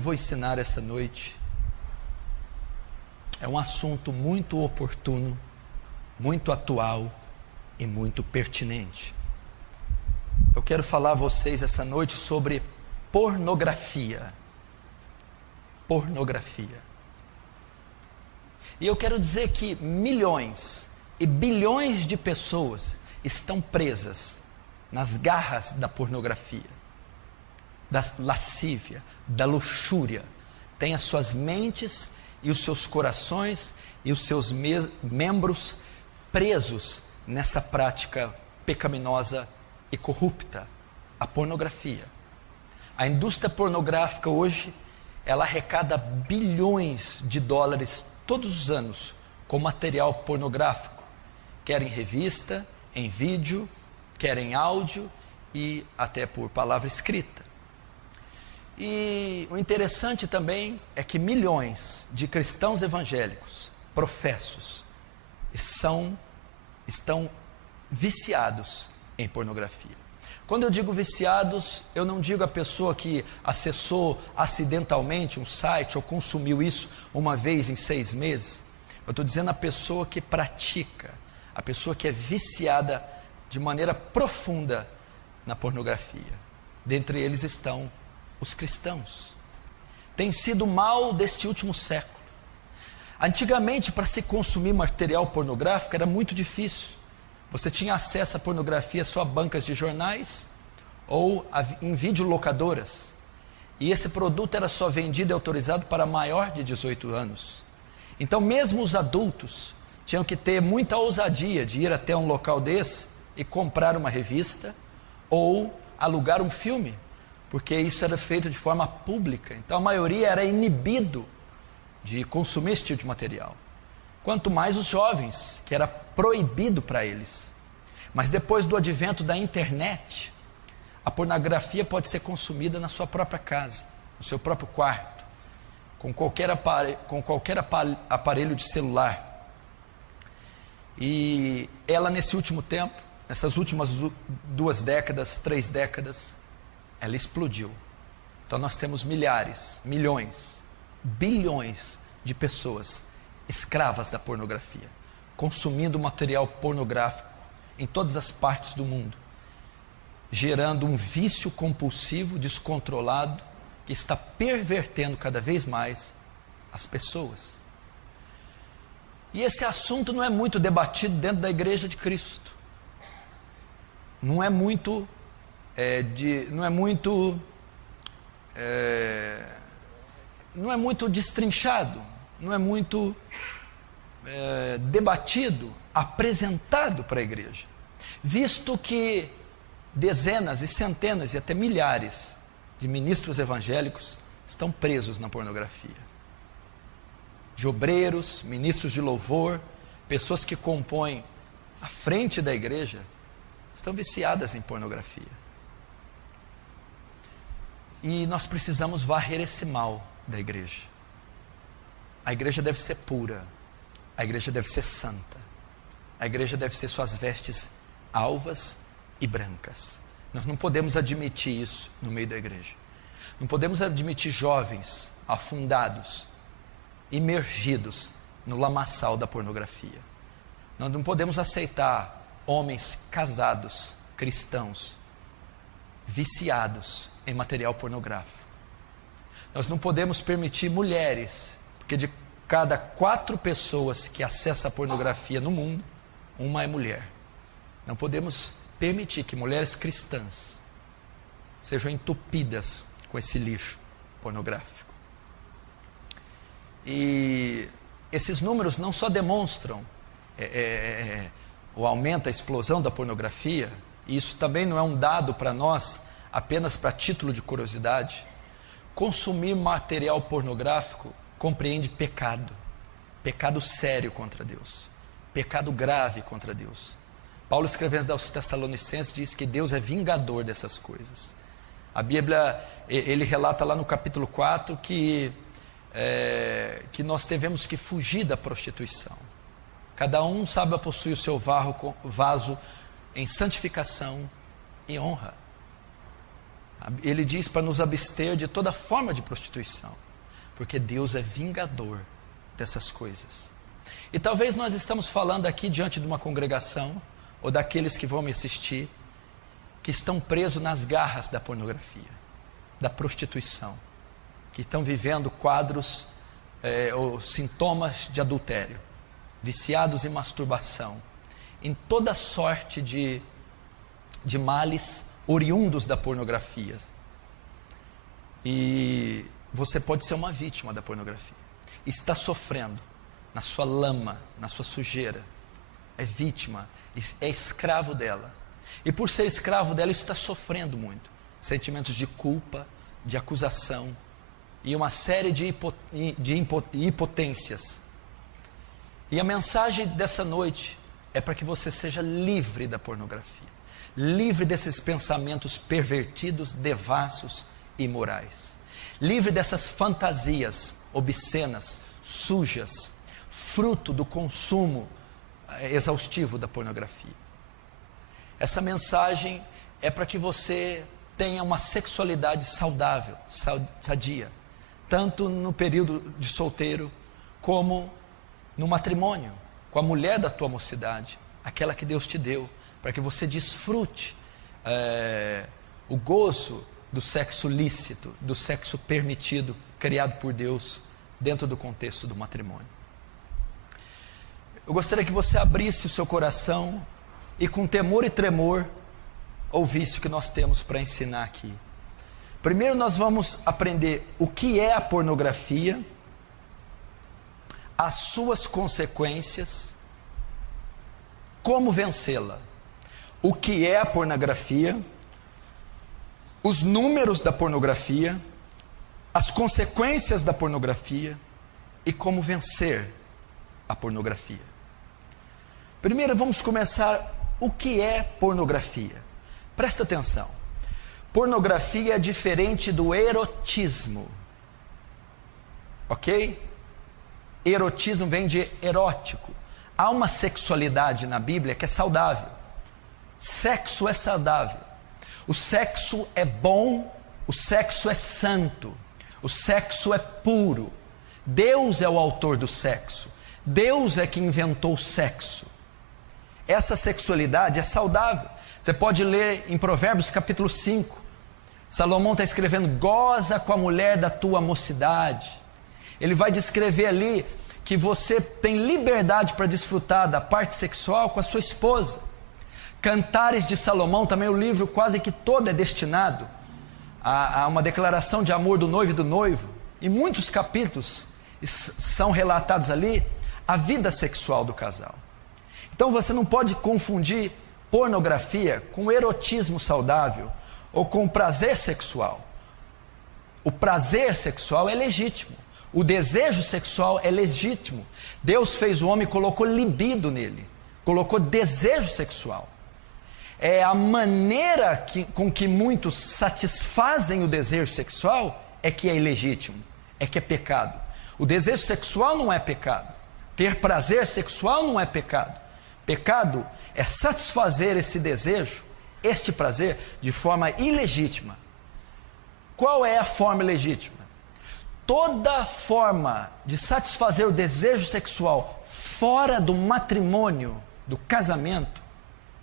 eu vou ensinar essa noite é um assunto muito oportuno, muito atual e muito pertinente. Eu quero falar a vocês essa noite sobre pornografia. Pornografia. E eu quero dizer que milhões e bilhões de pessoas estão presas nas garras da pornografia, da lascívia, da luxúria. Tem as suas mentes e os seus corações e os seus membros presos nessa prática pecaminosa e corrupta, a pornografia. A indústria pornográfica hoje, ela arrecada bilhões de dólares todos os anos com material pornográfico, quer em revista, em vídeo, quer em áudio e até por palavra escrita. E o interessante também é que milhões de cristãos evangélicos, professos, estão viciados em pornografia. Quando eu digo viciados, eu não digo a pessoa que acessou acidentalmente um site ou consumiu isso uma vez em 6 meses. Eu estou dizendo a pessoa que pratica, a pessoa que é viciada de maneira profunda na pornografia. Dentre eles estão os cristãos. Tem sido o mal deste último século. Antigamente, para se consumir material pornográfico era muito difícil. Você tinha acesso à pornografia só a bancas de jornais ou em videolocadoras. E esse produto era só vendido e autorizado para maior de 18 anos. Então mesmo os adultos tinham que ter muita ousadia de ir até um local desse e comprar uma revista ou alugar um filme, porque isso era feito de forma pública. Então a maioria era inibido de consumir esse tipo de material. Quanto mais os jovens, que era proibido para eles. Mas depois do advento da internet, a pornografia pode ser consumida na sua própria casa, no seu próprio quarto, com qualquer aparelho de celular. E ela nesse último tempo, nessas últimas 2 décadas, 3 décadas, ela explodiu. Então nós temos milhares, milhões, bilhões de pessoas escravas da pornografia, consumindo material pornográfico em todas as partes do mundo, gerando um vício compulsivo, descontrolado, que está pervertendo cada vez mais as pessoas. E esse assunto não é muito debatido dentro da Igreja de Cristo. Não é muito destrinchado, não é muito debatido, apresentado para a igreja, visto que dezenas e centenas e até milhares de ministros evangélicos estão presos na pornografia. De obreiros, ministros de louvor, pessoas que compõem a frente da igreja, estão viciadas em pornografia. E nós precisamos varrer esse mal da igreja. A igreja deve ser pura, a igreja deve ser santa, a igreja deve ser suas vestes alvas e brancas. Nós não podemos admitir isso no meio da igreja. Não podemos admitir jovens afundados, imergidos no lamaçal da pornografia. Nós não podemos aceitar homens casados, cristãos, viciados em material pornográfico. Nós não podemos permitir mulheres, porque de cada 4 pessoas que acessam a pornografia no mundo, uma é mulher. Não podemos permitir que mulheres cristãs sejam entupidas com esse lixo pornográfico. E esses números não só demonstram o aumento, a explosão da pornografia, e isso também não é um dado para nós, apenas para título de curiosidade. Consumir material pornográfico compreende pecado, pecado sério contra Deus, pecado grave contra Deus. Paulo, escrevendo aos Tessalonicenses, diz que Deus é vingador dessas coisas. A Bíblia, ele relata lá no capítulo 4 que nós devemos que fugir da prostituição. Cada um sabe possuir o seu vaso em santificação e honra. Ele diz para nos abster de toda forma de prostituição, porque Deus é vingador dessas coisas. E talvez nós estamos falando aqui diante de uma congregação, ou daqueles que vão me assistir, que estão presos nas garras da pornografia, da prostituição, que estão vivendo quadros ou sintomas de adultério, viciados em masturbação, em toda sorte de males oriundos da pornografia. E você pode ser uma vítima da pornografia, está sofrendo na sua lama, na sua sujeira, é vítima, é escravo dela, e por ser escravo dela está sofrendo muito, sentimentos de culpa, de acusação, e uma série de impotências. E a mensagem dessa noite é para que você seja livre da pornografia, livre desses pensamentos pervertidos, devassos e imorais, livre dessas fantasias obscenas, sujas, fruto do consumo exaustivo da pornografia. Essa mensagem é para que você tenha uma sexualidade saudável, sadia, tanto no período de solteiro, como no matrimônio, com a mulher da tua mocidade, aquela que Deus te deu, para que você desfrute o gozo do sexo lícito, do sexo permitido, criado por Deus, dentro do contexto do matrimônio. Eu gostaria que você abrisse o seu coração e com temor e tremor ouvisse o que nós temos para ensinar aqui. Primeiro nós vamos aprender o que é a pornografia, as suas consequências, como vencê-la. O que é a pornografia, os números da pornografia, as consequências da pornografia e como vencer a pornografia. Primeiro vamos começar o que é pornografia. Presta atenção. Pornografia é diferente do erotismo. Ok? Erotismo vem de erótico. Há uma sexualidade na Bíblia que é saudável. Sexo é saudável. O sexo é bom, o sexo é santo, o sexo é puro. Deus é o autor do sexo. Deus é que inventou o sexo. Essa sexualidade é saudável. Você pode ler em Provérbios capítulo 5. Salomão está escrevendo: goza com a mulher da tua mocidade. Ele vai descrever ali que você tem liberdade para desfrutar da parte sexual com a sua esposa. Cantares de Salomão, também o livro quase que todo é destinado a uma declaração de amor do noivo e do noivo. E muitos capítulos são relatados ali a vida sexual do casal. Então você não pode confundir pornografia com erotismo saudável ou com prazer sexual. O prazer sexual é legítimo, o desejo sexual é legítimo. Deus fez o homem e colocou libido nele, colocou desejo sexual. É a maneira com que muitos satisfazem o desejo sexual é que é ilegítimo, é que é pecado. O desejo sexual não é pecado, ter prazer sexual não é pecado. Pecado é satisfazer esse desejo, este prazer, de forma ilegítima. Qual é a forma ilegítima? Toda forma de satisfazer o desejo sexual fora do matrimônio, do casamento,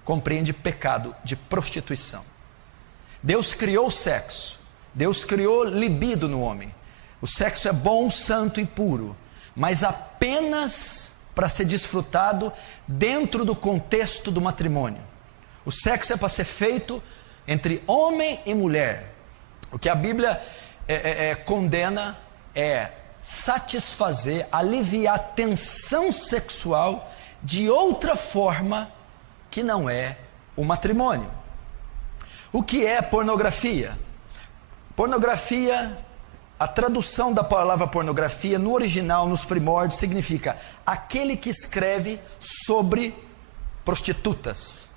compreende pecado de prostituição. Deus criou o sexo, Deus criou libido no homem. O sexo é bom, santo e puro, mas apenas para ser desfrutado dentro do contexto do matrimônio. O sexo é para ser feito entre homem e mulher. O que a Bíblia condena é satisfazer, aliviar a tensão sexual de outra forma que não é o matrimônio. O que é pornografia? Pornografia, a tradução da palavra pornografia no original, nos primórdios, significa aquele que escreve sobre prostitutas.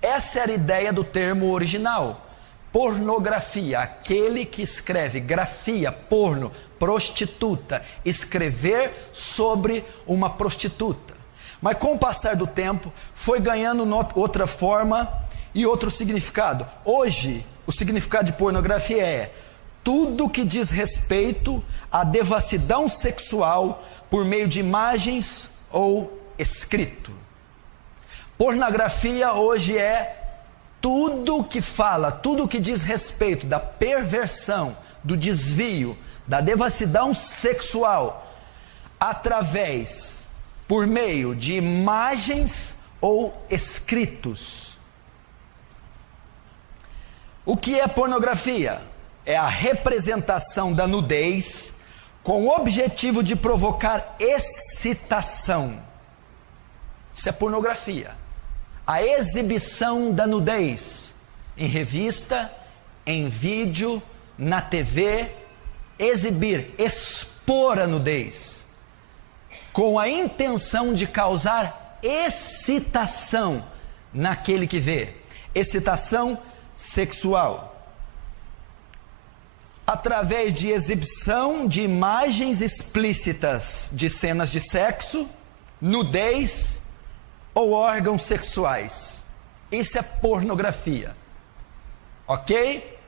Essa era a ideia do termo original. Pornografia, aquele que escreve, grafia, porno, prostituta, escrever sobre uma prostituta. Mas com o passar do tempo, foi ganhando outra forma e outro significado. Hoje, o significado de pornografia é tudo que diz respeito à devassidão sexual por meio de imagens ou escrito. Pornografia hoje é tudo que fala, tudo que diz respeito da perversão, do desvio, da devassidão sexual, por meio de imagens ou escritos. O que é pornografia? É a representação da nudez com o objetivo de provocar excitação. Isso é pornografia. A exibição da nudez em revista, em vídeo, na TV, expor a nudez, com a intenção de causar excitação naquele que vê, excitação sexual, através de exibição de imagens explícitas de cenas de sexo, nudez ou órgãos sexuais. Isso é pornografia, ok?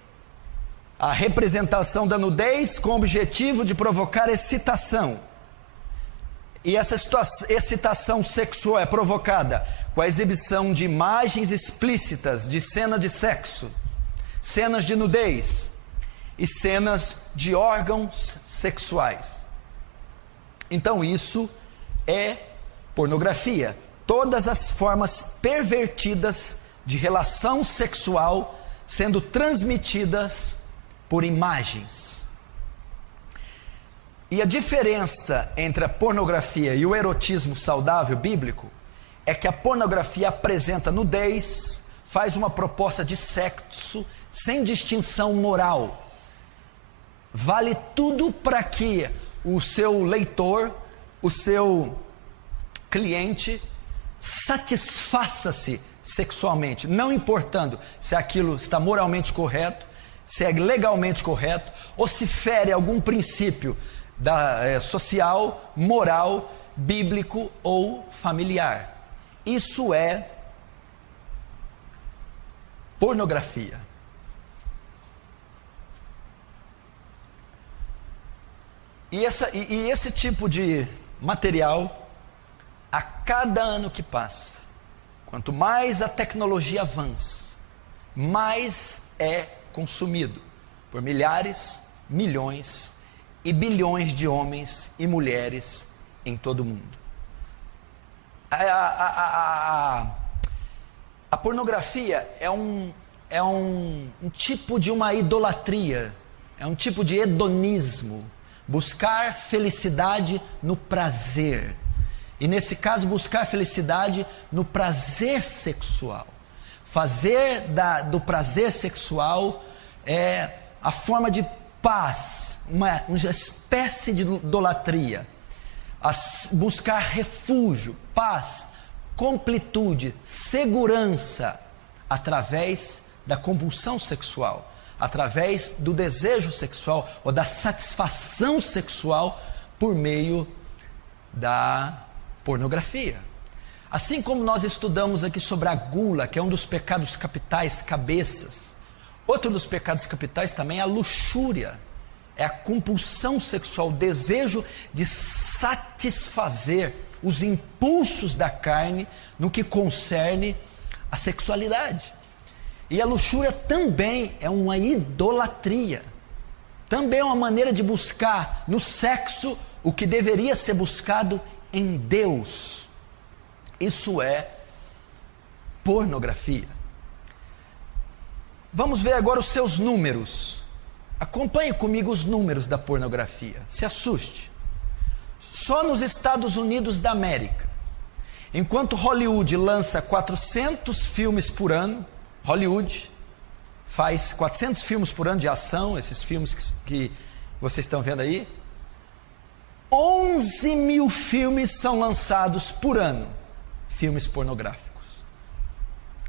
A representação da nudez com o objetivo de provocar excitação. E essa excitação sexual é provocada com a exibição de imagens explícitas de cena de sexo, cenas de nudez e cenas de órgãos sexuais. Então isso é pornografia. Todas as formas pervertidas de relação sexual sendo transmitidas por imagens. E a diferença entre a pornografia e o erotismo saudável bíblico é que a pornografia apresenta nudez, faz uma proposta de sexo sem distinção moral. Vale tudo para que o seu leitor, o seu cliente, satisfaça-se sexualmente, não importando se aquilo está moralmente correto, se é legalmente correto, ou se fere algum princípio social, moral, bíblico ou familiar. Isso é pornografia. E esse tipo de material, a cada ano que passa, quanto mais a tecnologia avança, mais é consumido por milhares, milhões e bilhões de homens e mulheres em todo o mundo. A pornografia é um tipo de uma idolatria, é um tipo de hedonismo, buscar felicidade no prazer. E nesse caso, buscar felicidade no prazer sexual. Fazer do prazer sexual a forma de paz, uma espécie de idolatria. Buscar refúgio, paz, completude, segurança, através da compulsão sexual, através do desejo sexual ou da satisfação sexual por meio da pornografia. Assim como nós estudamos aqui sobre a gula, que é um dos pecados capitais, cabeças, outro dos pecados capitais também é a luxúria, é a compulsão sexual, o desejo de satisfazer os impulsos da carne no que concerne a sexualidade. E a luxúria também é uma idolatria, também é uma maneira de buscar no sexo o que deveria ser buscado em Deus. Isso é pornografia. Vamos ver agora os seus números. Acompanhe comigo os números da pornografia. Se assuste. Só nos Estados Unidos da América, enquanto Hollywood lança 400 filmes por ano, Hollywood faz 400 filmes por ano de ação, esses filmes que vocês estão vendo aí, 11 mil filmes são lançados por ano, filmes pornográficos.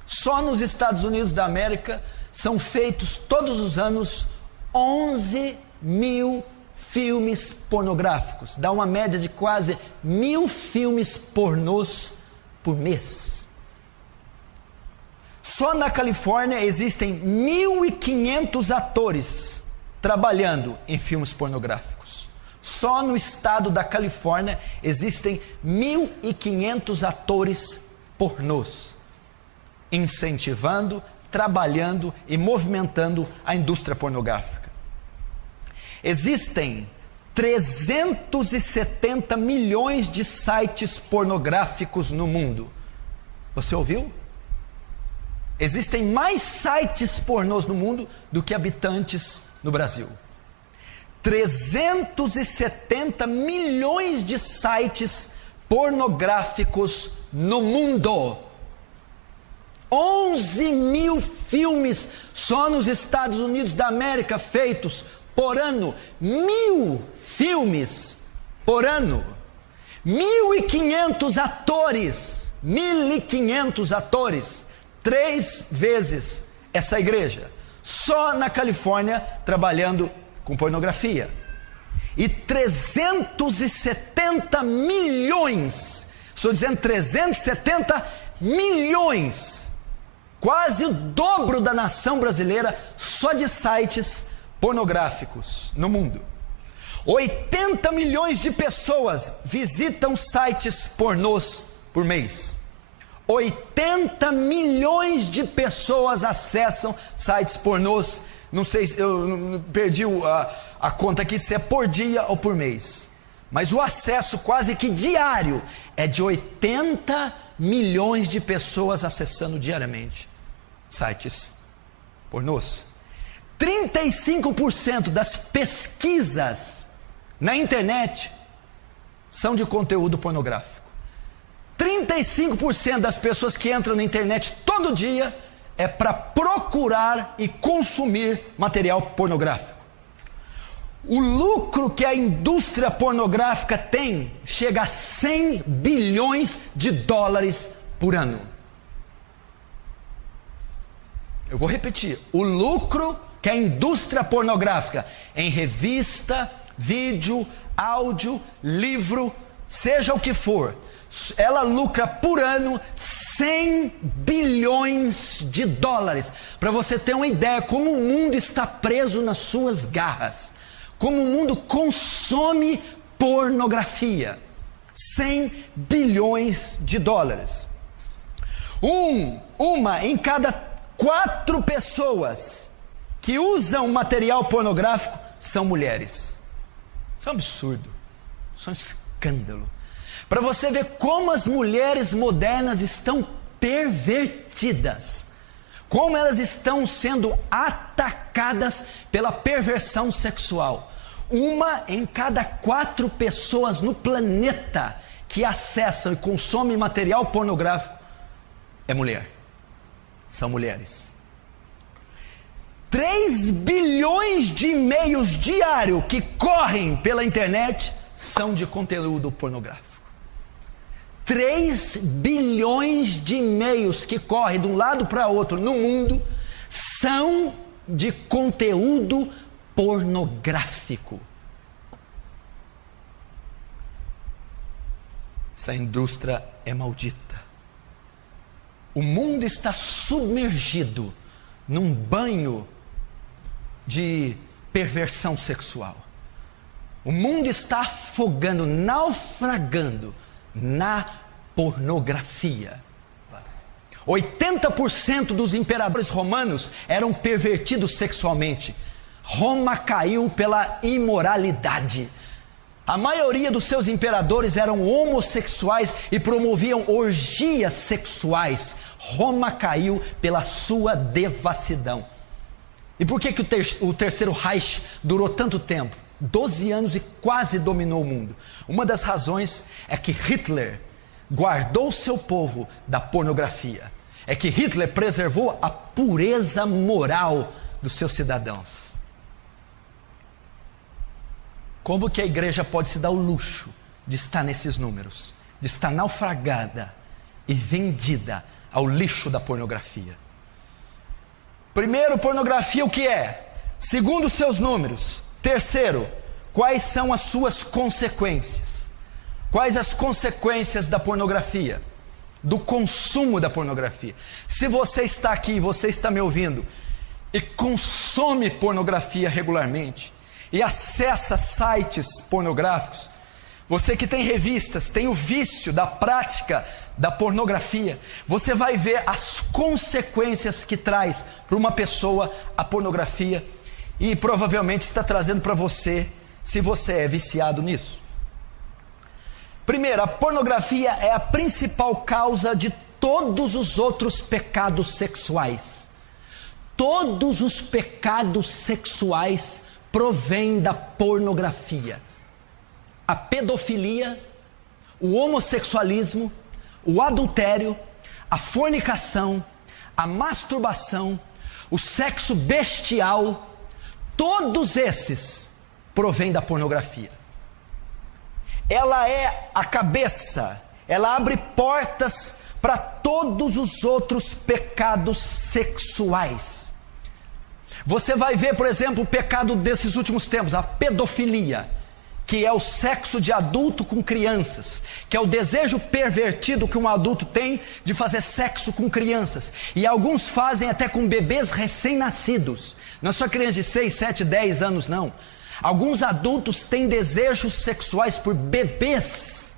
Só nos Estados Unidos da América são feitos todos os anos 11 mil filmes pornográficos. Dá uma média de quase 1.000 filmes pornôs por mês. Só na Califórnia existem 1.500 atores trabalhando em filmes pornográficos. Só no estado da Califórnia existem 1.500 atores pornôs, incentivando, trabalhando e movimentando a indústria pornográfica. Existem 370 milhões de sites pornográficos no mundo. Você ouviu? Existem mais sites pornôs no mundo do que habitantes no Brasil. 370 milhões de sites pornográficos no mundo. 11 mil filmes só nos Estados Unidos da América feitos por ano. 1.000 filmes por ano. 1.500 atores. 1.500 atores. 3 vezes essa igreja. Só na Califórnia trabalhando com pornografia. E 370 milhões, estou dizendo 370 milhões, quase o dobro da nação brasileira, só de sites pornográficos no mundo. 80 milhões de pessoas visitam sites pornôs por mês. 80 milhões de pessoas acessam sites pornôs. Não sei se eu perdi a conta aqui, se é por dia ou por mês. Mas o acesso quase que diário é de 80 milhões de pessoas acessando diariamente sites pornôs. 35% das pesquisas na internet são de conteúdo pornográfico. 35% das pessoas que entram na internet todo dia é para procurar e consumir material pornográfico. O lucro que a indústria pornográfica tem chega a 100 bilhões de dólares por ano. Eu vou repetir. O lucro que a indústria pornográfica em revista, vídeo, áudio, livro, seja o que for, ela lucra por ano 100 bilhões de dólares. Para você ter uma ideia como o mundo está preso nas suas garras. Como o mundo consome pornografia. 100 bilhões de dólares. Uma em cada 4 pessoas que usam material pornográfico são mulheres. Isso é um absurdo. Isso é um escândalo. Para você ver como as mulheres modernas estão pervertidas, como elas estão sendo atacadas pela perversão sexual. 1 em cada 4 pessoas no planeta que acessam e consomem material pornográfico é mulher. São mulheres. 3 bilhões de e-mails diários que correm pela internet são de conteúdo pornográfico. 3 bilhões de e-mails que correm de um lado para outro no mundo são de conteúdo pornográfico. Essa indústria é maldita. O mundo está submergido num banho de perversão sexual. O mundo está afogando, naufragando na pornografia. 80% dos imperadores romanos eram pervertidos sexualmente. Roma caiu pela imoralidade. A maioria dos seus imperadores eram homossexuais e promoviam orgias sexuais. Roma caiu pela sua devassidão. E por que o terceiro Reich durou tanto tempo? 12 anos e quase dominou o mundo. Uma das razões é que Hitler guardou seu povo da pornografia. É que Hitler preservou a pureza moral dos seus cidadãos. Como que a igreja pode se dar o luxo de estar nesses números? De estar naufragada e vendida ao lixo da pornografia. Primeiro, pornografia o que é? Segundo os seus números. Terceiro, quais são as suas consequências? Quais as consequências da pornografia? do consumo da pornografia. Se você está aqui, você está me ouvindo e consome pornografia regularmente e acessa sites pornográficos, você que tem revistas, tem o vício da prática da pornografia, você vai ver as consequências que traz para uma pessoa a pornografia, e provavelmente está trazendo para você, se você é viciado nisso. Primeiro, a pornografia é a principal causa de todos os outros pecados sexuais. Todos os pecados sexuais provêm da pornografia. A pedofilia, o homossexualismo, o adultério, a fornicação, a masturbação, o sexo bestial, todos esses provêm da pornografia. Ela é a cabeça, ela abre portas para todos os outros pecados sexuais. Você vai ver, por exemplo, o pecado desses últimos tempos, a pedofilia, que é o sexo de adulto com crianças, que é o desejo pervertido que um adulto tem de fazer sexo com crianças, e alguns fazem até com bebês recém-nascidos, não é só crianças de 6, 7, 10 anos não. Alguns adultos têm desejos sexuais por bebês.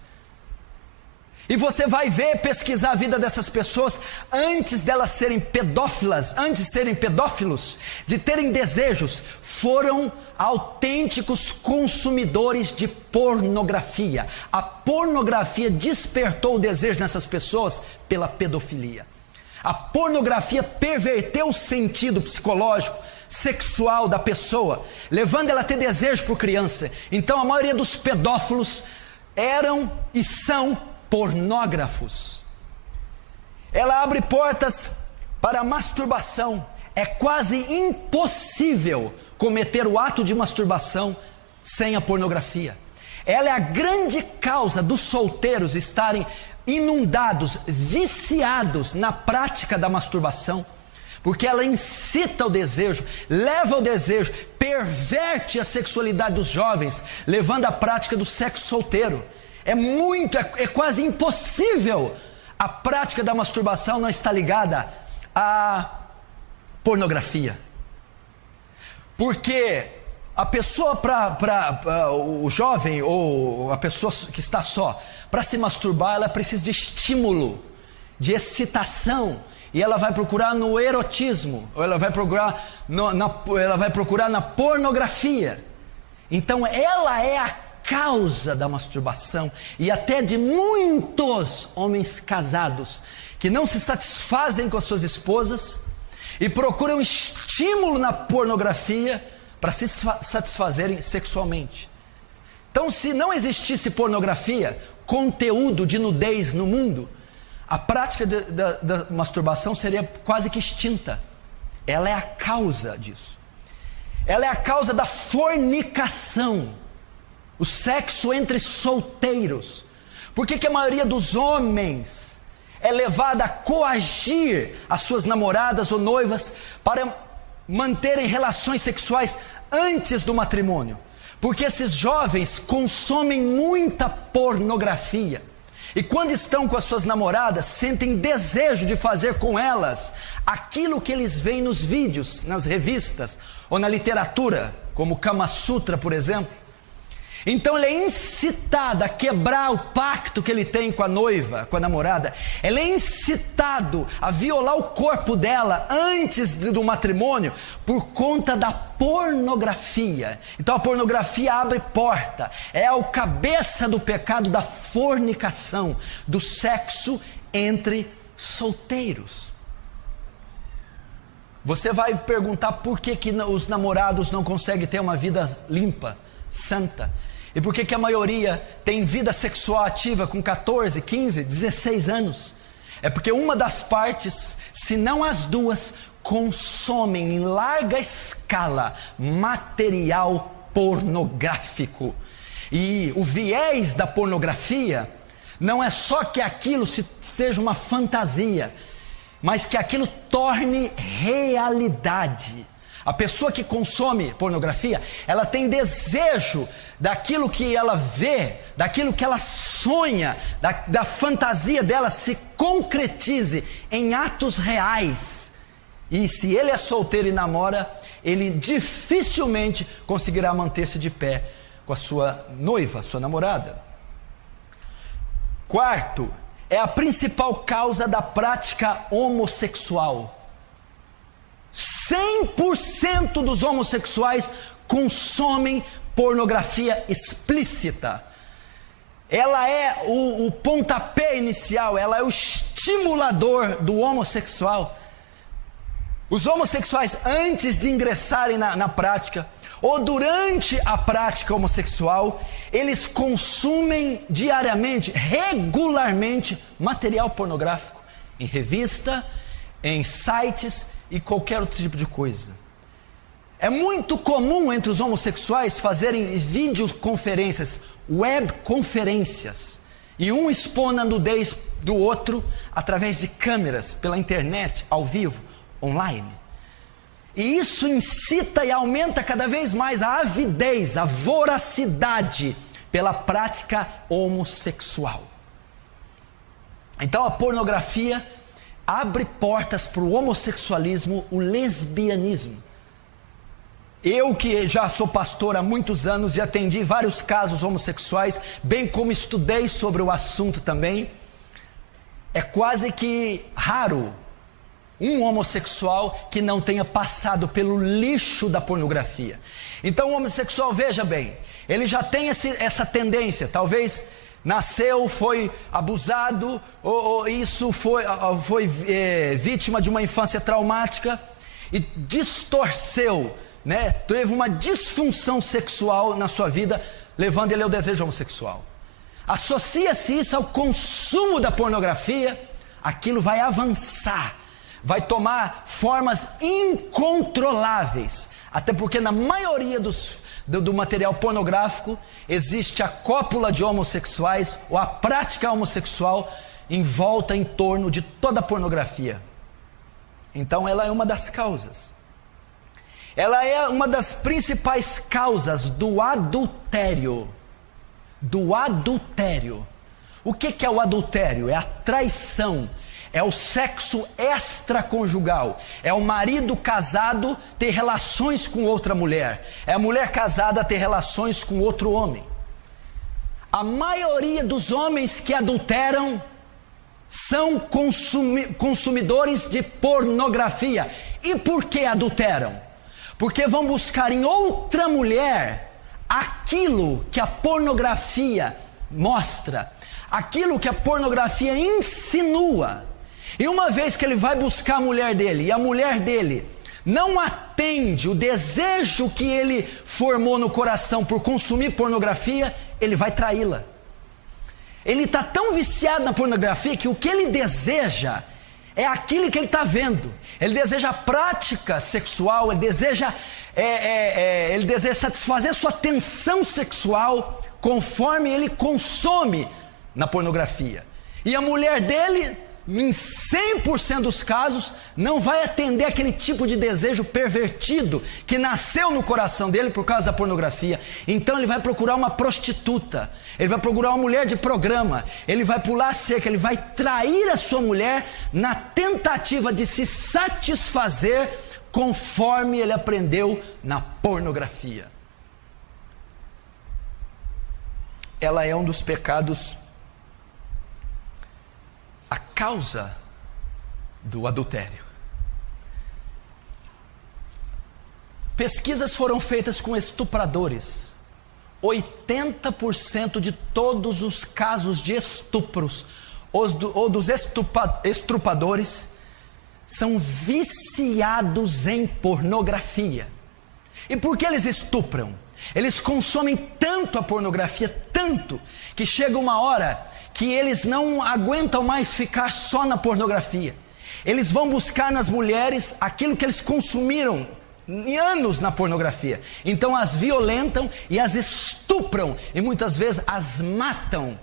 E você vai ver, pesquisar a vida dessas pessoas antes delas serem pedófilas, antes de serem pedófilos, de terem desejos, foram autênticos consumidores de pornografia. A pornografia despertou o desejo nessas pessoas pela pedofilia. A pornografia perverteu o sentido psicológico, sexual da pessoa, levando ela a ter desejo por criança. Então a maioria dos pedófilos eram e são pornógrafos. Ela abre portas para a masturbação. É quase impossível cometer o ato de masturbação sem a pornografia. Ela é a grande causa dos solteiros estarem inundados, viciados na prática da masturbação, porque ela incita o desejo, leva ao desejo, perverte a sexualidade dos jovens, levando à prática do sexo solteiro. É quase impossível a prática da masturbação não estar ligada à pornografia. Porque a pessoa, o jovem ou a pessoa que está só, para se masturbar, ela precisa de estímulo, de excitação, e ela vai procurar no erotismo, ou ela vai procurar na pornografia. Então ela é a causa da masturbação, e até de muitos homens casados, que não se satisfazem com as suas esposas, e procuram estímulo na pornografia, para se satisfazerem sexualmente. Então, se não existisse pornografia, conteúdo de nudez no mundo, a prática da masturbação seria quase que extinta. Ela é a causa disso. Ela é a causa da fornicação, o sexo entre solteiros. Por que a maioria dos homens é levada a coagir as suas namoradas ou noivas para manterem relações sexuais antes do matrimônio? Porque esses jovens consomem muita pornografia, e quando estão com as suas namoradas, sentem desejo de fazer com elas aquilo que eles veem nos vídeos, nas revistas ou na literatura, como Kama Sutra, por exemplo. Então ele é incitado a quebrar o pacto que ele tem com a noiva, com a namorada. Ele é incitado a violar o corpo dela antes do matrimônio por conta da pornografia. Então a pornografia abre porta, é a cabeça do pecado da fornicação, do sexo entre solteiros. Você vai perguntar por que os namorados não conseguem ter uma vida limpa, santa. E por que a maioria tem vida sexual ativa com 14, 15, 16 anos? É porque uma das partes, se não as duas, consomem em larga escala material pornográfico. E o viés da pornografia não é só que aquilo seja uma fantasia, mas que aquilo torne realidade. A pessoa que consome pornografia, ela tem desejo daquilo que ela vê, daquilo que ela sonha, da fantasia dela se concretize em atos reais. E se ele é solteiro e namora, ele dificilmente conseguirá manter-se de pé com a sua noiva, sua namorada. Quarto, é a principal causa da prática homossexual. 100% dos homossexuais consomem pornografia explícita. Ela é o pontapé inicial, ela é o estimulador do homossexual. Os homossexuais, antes de ingressarem na prática, ou durante a prática homossexual, eles consumem diariamente, regularmente, material pornográfico, em revista, em sites e qualquer outro tipo de coisa. É muito comum entre os homossexuais fazerem videoconferências, webconferências, e um expõe a nudez do outro através de câmeras, pela internet, ao vivo, online. E isso incita e aumenta cada vez mais a avidez, a voracidade pela prática homossexual. Então a pornografia abre portas para o homossexualismo, o lesbianismo. Eu que já sou pastor há muitos anos e atendi vários casos homossexuais, bem como estudei sobre o assunto também, é quase que raro um homossexual que não tenha passado pelo lixo da pornografia. Então o homossexual, veja bem, ele já tem essa tendência, talvez nasceu, foi abusado, ou isso foi vítima de uma infância traumática e distorceu, né? Teve uma disfunção sexual na sua vida, levando ele ao desejo homossexual. Associa-se isso ao consumo da pornografia, aquilo vai avançar, vai tomar formas incontroláveis, até porque na maioria do material pornográfico existe a cópula de homossexuais, ou a prática homossexual em volta, em torno de toda a pornografia. Então ela é uma das causas. Ela é uma das principais causas do adultério. Do adultério. O que é o adultério? É a traição. É o sexo extraconjugal. É o marido casado ter relações com outra mulher. É a mulher casada ter relações com outro homem. A maioria dos homens que adulteram são consumidores de pornografia. E por que adulteram? Porque vão buscar em outra mulher aquilo que a pornografia mostra, aquilo que a pornografia insinua. E uma vez que ele vai buscar a mulher dele, e a mulher dele não atende o desejo que ele formou no coração por consumir pornografia, ele vai traí-la. Ele está tão viciado na pornografia que o que ele deseja é aquilo que ele está vendo. Ele deseja a prática sexual, ele deseja satisfazer sua tensão sexual conforme ele consome na pornografia. E a mulher dele, em 100% dos casos, não vai atender aquele tipo de desejo pervertido que nasceu no coração dele por causa da pornografia. Então ele vai procurar uma prostituta, ele vai procurar uma mulher de programa, ele vai pular a cerca, ele vai trair a sua mulher na tentativa de se satisfazer conforme ele aprendeu na pornografia. Ela é um dos pecados, a causa do adultério. Pesquisas foram feitas com estupradores. 80% de todos os casos de estupros ou dos estrupadores são viciados em pornografia. E por que eles estupram? Eles consomem tanto a pornografia, tanto, que chega uma hora que eles não aguentam mais ficar só na pornografia. Eles vão buscar nas mulheres aquilo que eles consumiram anos na pornografia. Então as violentam e as estupram e muitas vezes as matam.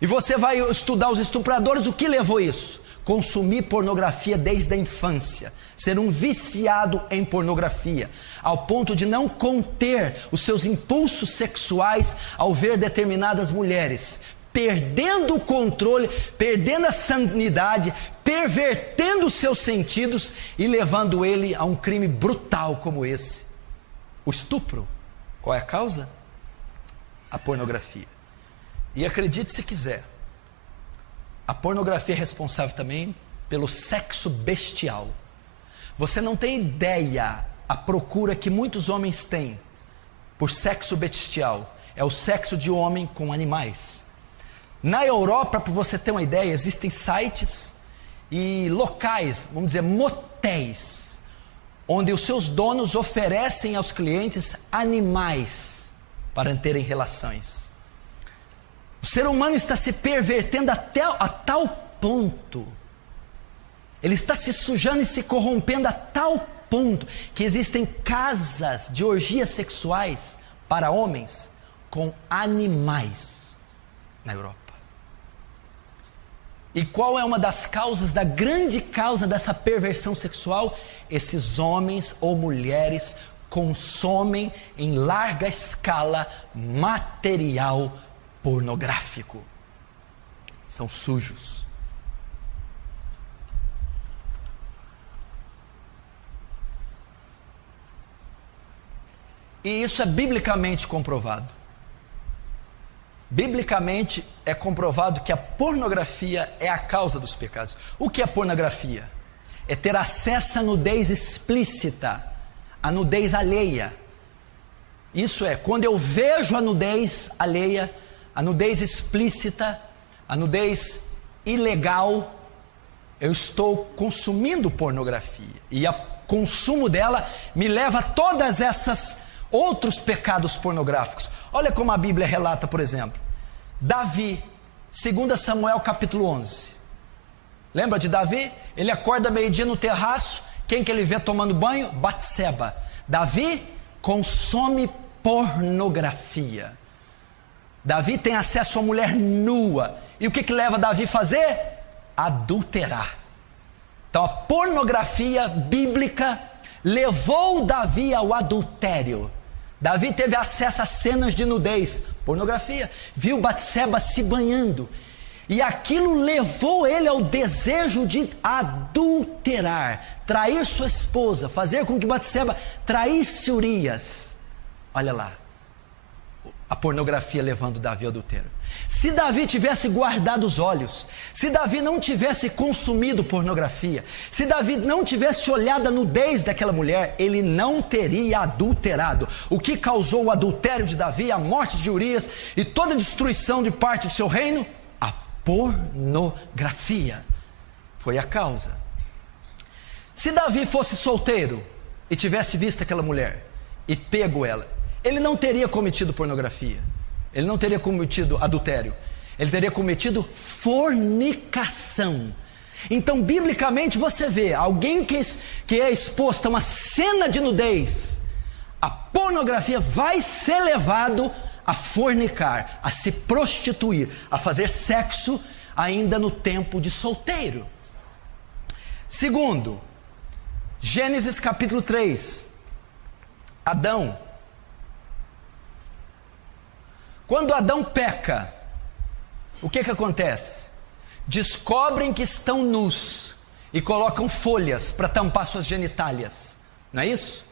E você vai estudar os estupradores, o que levou isso? consumir pornografia desde a infância, ser um viciado em pornografia, ao ponto de não conter os seus impulsos sexuais ao ver determinadas mulheres, perdendo o controle, perdendo a sanidade, pervertendo os seus sentidos e levando ele a um crime brutal como esse, o estupro. Qual é a causa? A pornografia. E acredite se quiser, a pornografia é responsável também pelo sexo bestial. Você não tem ideia a procura que muitos homens têm por sexo bestial. É o sexo de homem com animais. Na Europa, para você ter uma ideia, existem sites e locais, vamos dizer, motéis, onde os seus donos oferecem aos clientes animais para terem relações. O ser humano está se pervertendo a tal ponto, ele está se sujando e se corrompendo a tal ponto, que existem casas de orgias sexuais para homens com animais na Europa. E qual é uma das causas, da grande causa dessa perversão sexual? Esses homens ou mulheres consomem em larga escala material pornográfico. São sujos. E isso é biblicamente comprovado. Biblicamente é comprovado que a pornografia é a causa dos pecados. O que é pornografia? É ter acesso à nudez explícita, à nudez alheia. Isso é, quando eu vejo a nudez alheia, a nudez explícita, a nudez ilegal, eu estou consumindo pornografia. E o consumo dela me leva a todas essas outros pecados pornográficos. Olha como a Bíblia relata, por exemplo, Davi, 2 Samuel capítulo 11. Lembra de Davi? Ele acorda meio-dia no terraço, quem que ele vê tomando banho? Batseba. Davi consome pornografia. Davi tem acesso a mulher nua. E o que leva Davi a fazer? Adulterar. Então a pornografia bíblica levou Davi ao adultério. Davi teve acesso a cenas de nudez, pornografia, viu Batseba se banhando, e aquilo levou ele ao desejo de adulterar, trair sua esposa, fazer com que Batseba traísse Urias. Olha lá, a pornografia levando Davi ao adultério. Se Davi tivesse guardado os olhos, se Davi não tivesse consumido pornografia, se Davi não tivesse olhado a nudez daquela mulher, ele não teria adulterado. O que causou o adultério de Davi, a morte de Urias e toda a destruição de parte do seu reino? A pornografia foi a causa. Se Davi fosse solteiro e tivesse visto aquela mulher e pego ela, ele não teria cometido pornografia. Ele não teria cometido adultério, ele teria cometido fornicação. Então, biblicamente, você vê alguém que é exposto a uma cena de nudez, a pornografia vai ser levado a fornicar, a se prostituir, a fazer sexo ainda no tempo de solteiro. Segundo, Gênesis capítulo 3, Adão. Quando Adão peca, o que acontece? Descobrem que estão nus e colocam folhas para tampar suas genitálias, não é isso?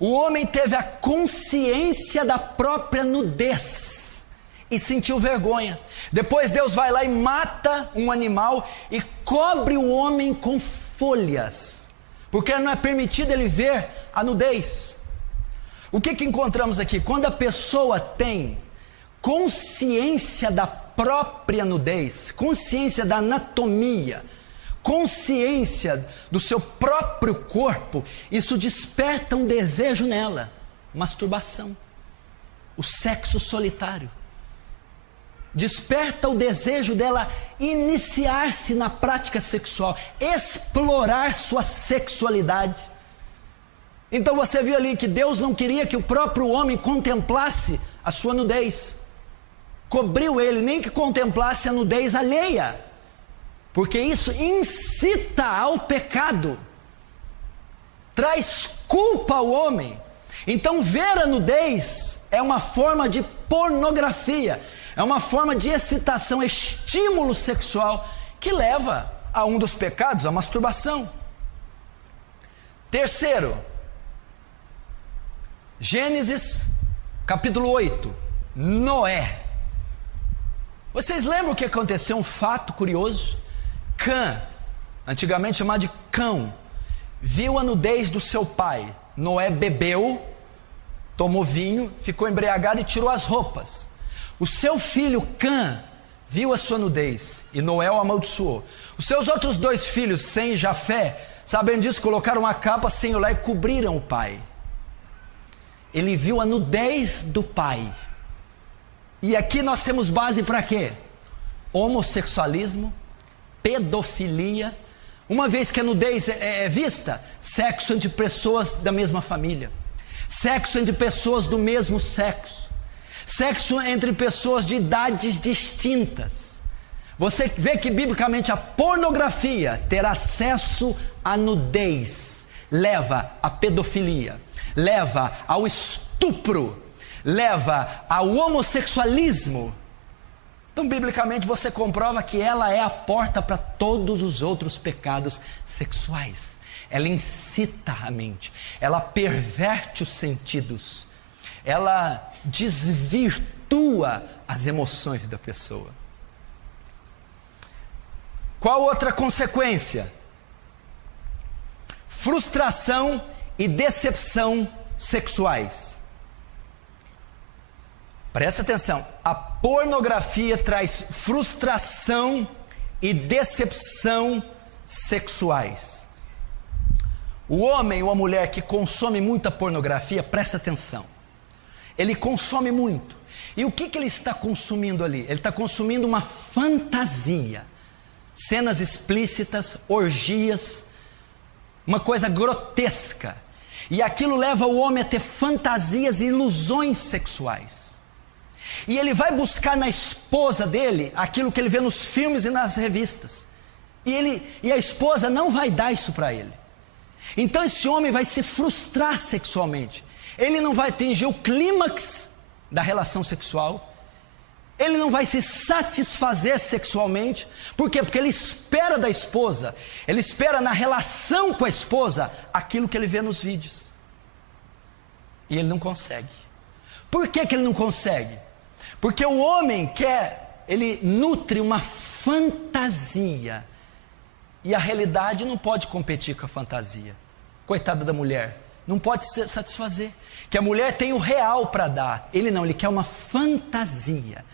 O homem teve a consciência da própria nudez e sentiu vergonha. Depois Deus vai lá e mata um animal e cobre o homem com folhas, porque não é permitido ele ver a nudez. O que encontramos aqui? Quando a pessoa tem consciência da própria nudez, consciência da anatomia, consciência do seu próprio corpo, isso desperta um desejo nela, masturbação, o sexo solitário. Desperta o desejo dela iniciar-se na prática sexual, explorar sua sexualidade. Então você viu ali que Deus não queria que o próprio homem contemplasse a sua nudez. Cobriu ele, nem que contemplasse a nudez alheia. porque isso incita ao pecado, traz culpa ao homem. Então ver a nudez é uma forma de pornografia, é uma forma de excitação, estímulo sexual, que leva a um dos pecados, a masturbação. Terceiro, Gênesis capítulo 8, Noé. Vocês lembram o que aconteceu? Um fato curioso. Cã, antigamente chamado de Cão, viu a nudez do seu pai. Noé bebeu, tomou vinho, ficou embriagado e tirou as roupas. O seu filho Cã viu a sua nudez e Noé o amaldiçoou. Os seus outros dois filhos, Sem e Jafé, sabendo disso, colocaram uma capa sem olhar e cobriram o pai. Ele viu a nudez do pai. E aqui nós temos base para quê? Homossexualismo, pedofilia. Uma vez que a nudez é vista, sexo entre pessoas da mesma família, sexo entre pessoas do mesmo sexo, sexo entre pessoas de idades distintas. Você vê que biblicamente a pornografia, ter acesso à nudez, leva à pedofilia, leva ao estupro, leva ao homossexualismo. Então, biblicamente, você comprova que ela é a porta para todos os outros pecados sexuais. Ela incita a mente, ela perverte os sentidos, ela desvirtua as emoções da pessoa. Qual outra consequência? Frustração e decepção sexuais. Presta atenção, a pornografia traz frustração e decepção sexuais. O homem ou a mulher que consome muita pornografia, presta atenção, ele consome muito. E o que ele está consumindo ali? Ele está consumindo uma fantasia, cenas explícitas, orgias, uma coisa grotesca. E aquilo leva o homem a ter fantasias e ilusões sexuais. E ele vai buscar na esposa dele aquilo que ele vê nos filmes e nas revistas. E a esposa não vai dar isso para ele. Então esse homem vai se frustrar sexualmente. Ele não vai atingir o clímax da relação sexual. Ele não vai se satisfazer sexualmente. Por quê? Porque ele espera da esposa, ele espera na relação com a esposa aquilo que ele vê nos vídeos. E ele não consegue. Por que ele não consegue? Porque o homem ele nutre uma fantasia, e a realidade não pode competir com a fantasia. Coitada da mulher, não pode se satisfazer, que a mulher tem o real para dar, ele não, ele quer uma fantasia.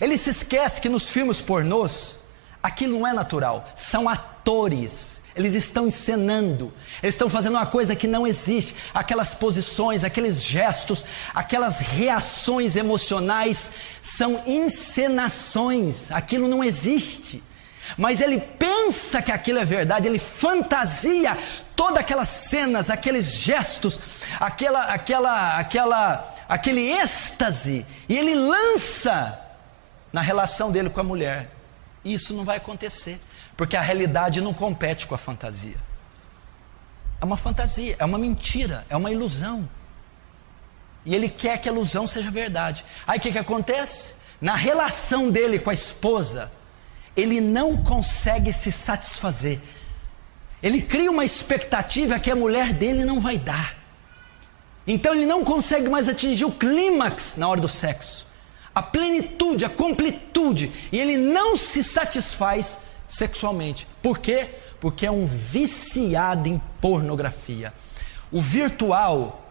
Ele se esquece que nos filmes pornôs, aquilo não é natural, são atores. Eles estão encenando, eles estão fazendo uma coisa que não existe. Aquelas posições, aqueles gestos, aquelas reações emocionais são encenações, aquilo não existe. Mas ele pensa que aquilo é verdade, ele fantasia todas aquelas cenas, aqueles gestos, aquele êxtase, e ele lança na relação dele com a mulher. Isso não vai acontecer, porque a realidade não compete com a fantasia. É uma fantasia, é uma mentira, é uma ilusão. E ele quer que a ilusão seja verdade. Aí o que acontece? Na relação dele com a esposa, ele não consegue se satisfazer. Ele cria uma expectativa que a mulher dele não vai dar. Então ele não consegue mais atingir o clímax na hora do sexo, a plenitude, a completude, e ele não se satisfaz sexualmente. Por quê? Porque é um viciado em pornografia. O virtual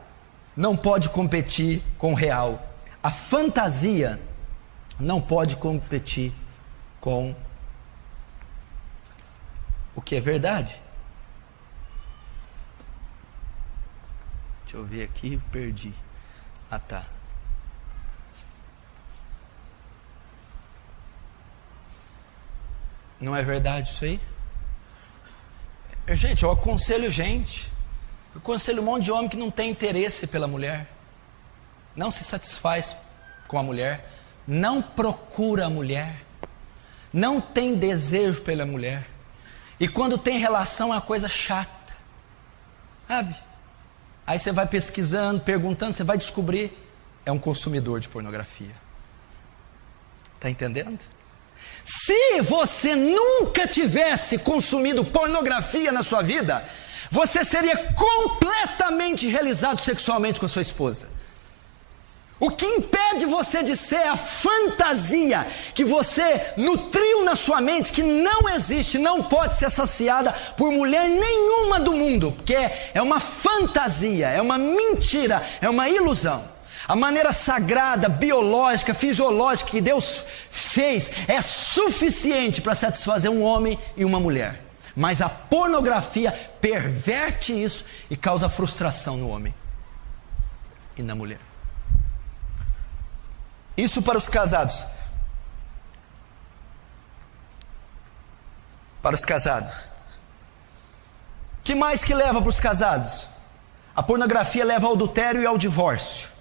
não pode competir com o real. A fantasia não pode competir com o que é verdade. Deixa eu ver aqui, perdi. Ah, tá. Não é verdade isso aí? Gente, eu aconselho um monte de homem que não tem interesse pela mulher, não se satisfaz com a mulher, não procura a mulher, não tem desejo pela mulher, e quando tem relação é uma coisa chata, sabe? Aí você vai pesquisando, perguntando, você vai descobrir, é um consumidor de pornografia. Está entendendo? Se você nunca tivesse consumido pornografia na sua vida, você seria completamente realizado sexualmente com a sua esposa. O que impede você de ser a fantasia que você nutriu na sua mente, que não existe, não pode ser saciada por mulher nenhuma do mundo, porque é uma fantasia, é uma mentira, é uma ilusão. A maneira sagrada, biológica, fisiológica que Deus fez é suficiente para satisfazer um homem e uma mulher. Mas a pornografia perverte isso e causa frustração no homem e na mulher. Isso para os casados. Para os casados. Que mais que leva para os casados? A pornografia leva ao adultério e ao divórcio.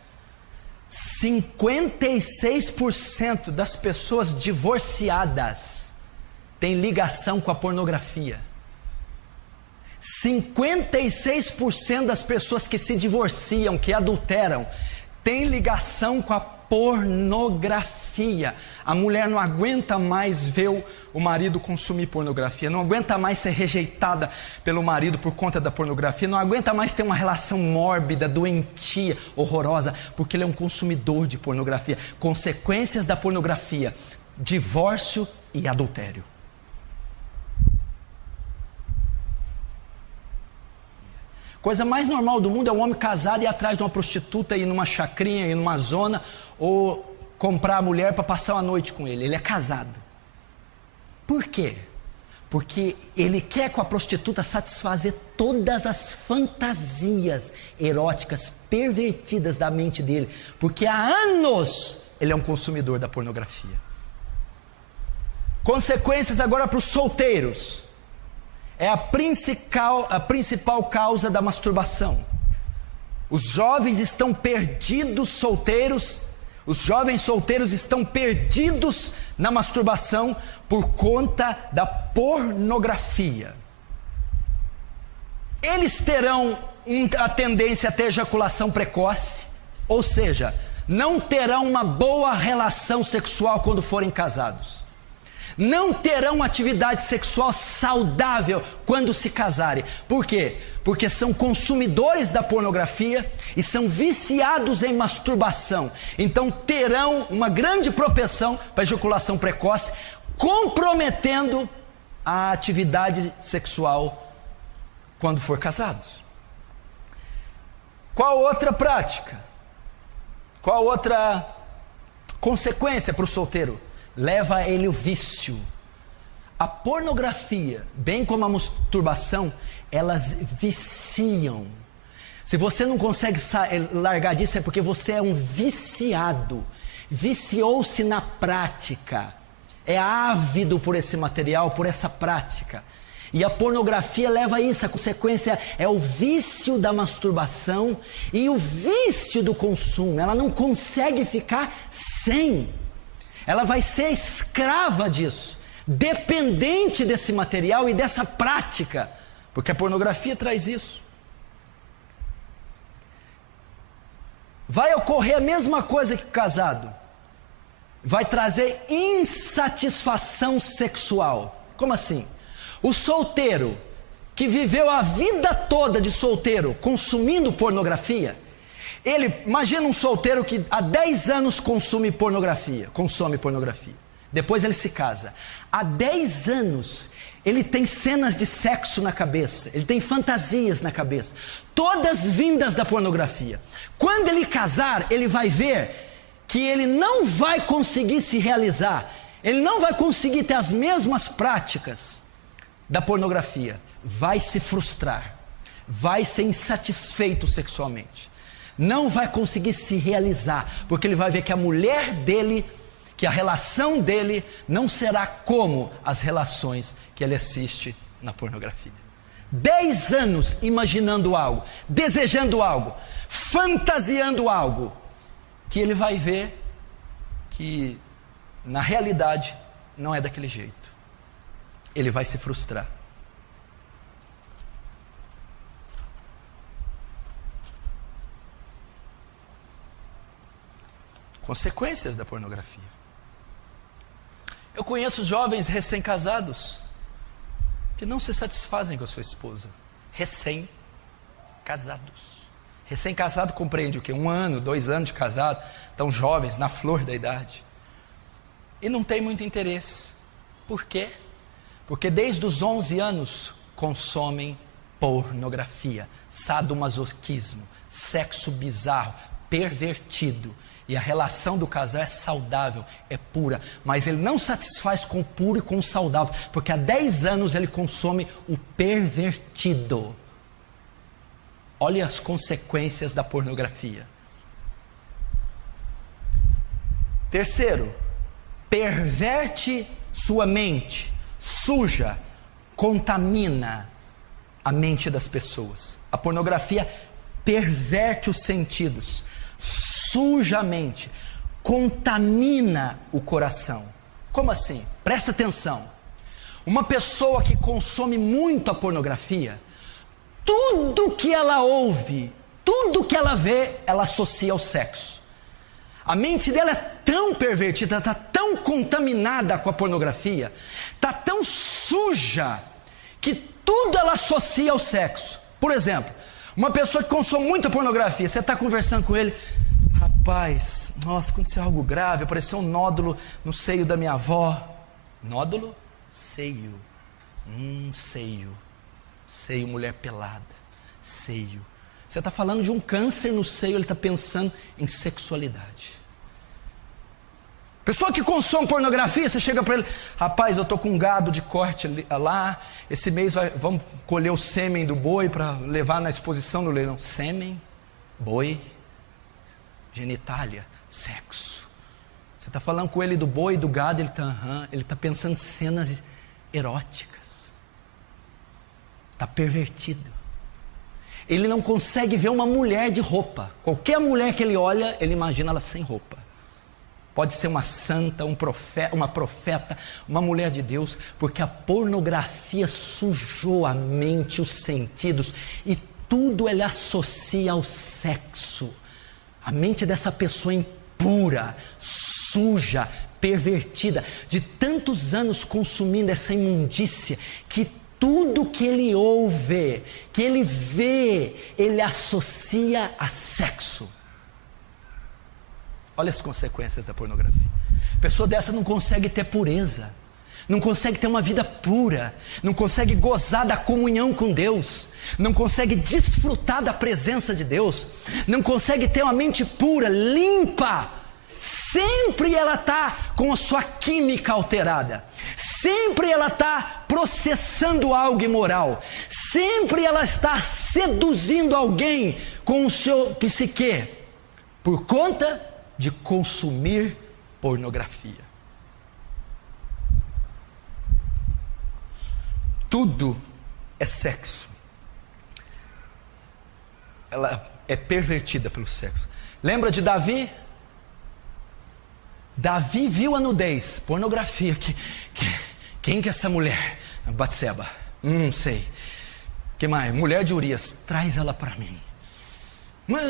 56% das pessoas divorciadas têm ligação com a pornografia. 56% das pessoas que se divorciam, que adulteram, têm ligação com a pornografia. A mulher não aguenta mais ver o marido consumir pornografia, não aguenta mais ser rejeitada pelo marido por conta da pornografia, não aguenta mais ter uma relação mórbida, doentia, horrorosa, porque ele é um consumidor de pornografia. Consequências da pornografia: divórcio e adultério. Coisa mais normal do mundo é um homem casado ir atrás de uma prostituta, ir numa chacrinha, ir numa zona, ou comprar a mulher para passar uma noite com ele. Ele é casado. Por quê? Porque ele quer com a prostituta satisfazer todas as fantasias eróticas pervertidas da mente dele, porque há anos ele é um consumidor da pornografia. Consequências agora para os solteiros. É a principal causa da masturbação. Os jovens estão perdidos solteiros, os jovens solteiros estão perdidos na masturbação por conta da pornografia. Eles terão a tendência a ter ejaculação precoce, ou seja, não terão uma boa relação sexual quando forem casados. Não terão atividade sexual saudável quando se casarem. Por quê? Porque são consumidores da pornografia e são viciados em masturbação. Então terão uma grande propensão para ejaculação precoce, comprometendo a atividade sexual quando for casados. Qual outra prática? Qual outra consequência para o solteiro? Leva a ele o vício. A pornografia, bem como a masturbação, elas viciam. Se você não consegue largar disso, é porque você é um viciado. Viciou-se na prática. É ávido por esse material, por essa prática. E a pornografia leva a isso. A consequência é o vício da masturbação e o vício do consumo. Ela não consegue ficar sem. Ela vai ser escrava disso, dependente desse material e dessa prática, porque a pornografia traz isso. Vai ocorrer a mesma coisa que o casado, vai trazer insatisfação sexual. Como assim? O solteiro que viveu a vida toda de solteiro consumindo pornografia, imagina um solteiro que há 10 anos consome pornografia. Depois ele se casa. Há 10 anos ele tem cenas de sexo na cabeça, ele tem fantasias na cabeça, todas vindas da pornografia. Quando ele casar, ele vai ver que ele não vai conseguir se realizar, ele não vai conseguir ter as mesmas práticas da pornografia, vai se frustrar, vai ser insatisfeito sexualmente. Não vai conseguir se realizar, porque ele vai ver que a mulher dele, que a relação dele não será como as relações que ele assiste na pornografia. 10 anos imaginando algo, desejando algo, fantasiando algo, que ele vai ver que na realidade não é daquele jeito. Ele vai se frustrar. Consequências da pornografia. Eu conheço jovens recém-casados que não se satisfazem com a sua esposa. Recém-casados. Recém-casado compreende o quê? 1 ano, 2 anos de casado, tão jovens, na flor da idade. E não tem muito interesse. Por quê? Porque desde os 11 anos consomem pornografia, sadomasoquismo, sexo bizarro, pervertido. E a relação do casal é saudável, é pura, mas ele não satisfaz com o puro e com o saudável, porque há 10 anos ele consome o pervertido. Olha as consequências da pornografia. Terceiro, perverte sua mente, suja, contamina a mente das pessoas. A pornografia perverte os sentidos, suja a mente, contamina o coração. Como assim? Presta atenção. Uma pessoa que consome muito a pornografia, tudo que ela ouve, tudo que ela vê, ela associa ao sexo. A mente dela é tão pervertida, está tão contaminada com a pornografia, está tão suja, que tudo ela associa ao sexo. Por exemplo, uma pessoa que consome muita pornografia, você está conversando com ele, rapaz, nossa, aconteceu algo grave, apareceu um nódulo no seio da minha avó. Nódulo? Seio. Seio. Seio, mulher pelada. Seio. Você está falando de um câncer no seio, ele está pensando em sexualidade. Pessoa que consome pornografia, você chega para ele, rapaz, eu estou com um gado de corte lá, esse mês vamos colher o sêmen do boi para levar na exposição no leilão. Sêmen, boi, genitália, sexo. Você está falando com ele do boi, do gado, ele está pensando em cenas eróticas. Está pervertido. Ele não consegue ver uma mulher de roupa. Qualquer mulher que ele olha, ele imagina ela sem roupa. Pode ser uma santa, uma profeta, uma mulher de Deus, porque a pornografia sujou a mente, os sentidos, e tudo ele associa ao sexo. A mente dessa pessoa impura, suja, pervertida, de tantos anos consumindo essa imundícia, que tudo que ele ouve, que ele vê, ele associa a sexo. Olha as consequências da pornografia. A pessoa dessa não consegue ter pureza, não consegue ter uma vida pura, não consegue gozar da comunhão com Deus, não consegue desfrutar da presença de Deus, não consegue ter uma mente pura, limpa. Sempre ela está com a sua química alterada, sempre ela está processando algo imoral, sempre ela está seduzindo alguém com o seu psique, por conta de consumir pornografia. Tudo é sexo. Ela é pervertida pelo sexo. Lembra de Davi? Davi viu a nudez, pornografia. Quem que é essa mulher? Batseba. Sei. Que mais? Mulher de Urias. Traz ela para mim.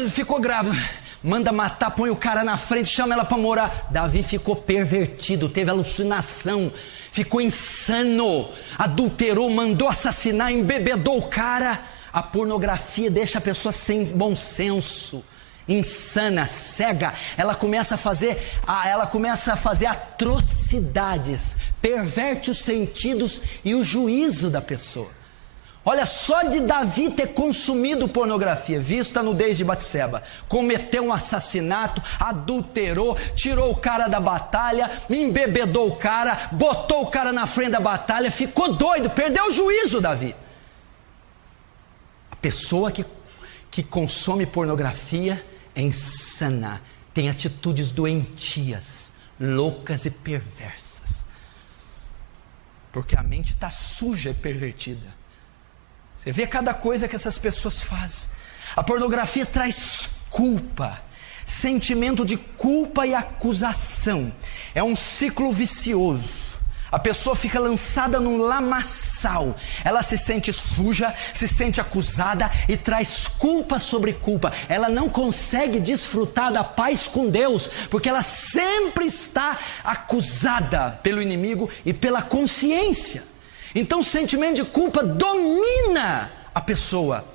Ficou grávida. Manda matar, põe o cara na frente, chama ela para morar. Davi ficou pervertido, teve alucinação, ficou insano, adulterou, mandou assassinar, embebedou o cara. A pornografia deixa a pessoa sem bom senso, insana, cega. Ela começa a fazer atrocidades, perverte os sentidos e o juízo da pessoa. Olha, só de Davi ter consumido pornografia, visto a nudez de Batseba, cometeu um assassinato, adulterou, tirou o cara da batalha, embebedou o cara, botou o cara na frente da batalha, ficou doido, perdeu o juízo, Davi. A pessoa que consome pornografia é insana, tem atitudes doentias, loucas e perversas, porque a mente está suja e pervertida. Você vê cada coisa que essas pessoas fazem. A pornografia traz culpa, sentimento de culpa e acusação. É um ciclo vicioso. A pessoa fica lançada num lamaçal. Ela se sente suja, se sente acusada e traz culpa sobre culpa. Ela não consegue desfrutar da paz com Deus, porque ela sempre está acusada pelo inimigo e pela consciência. Então o sentimento de culpa domina a pessoa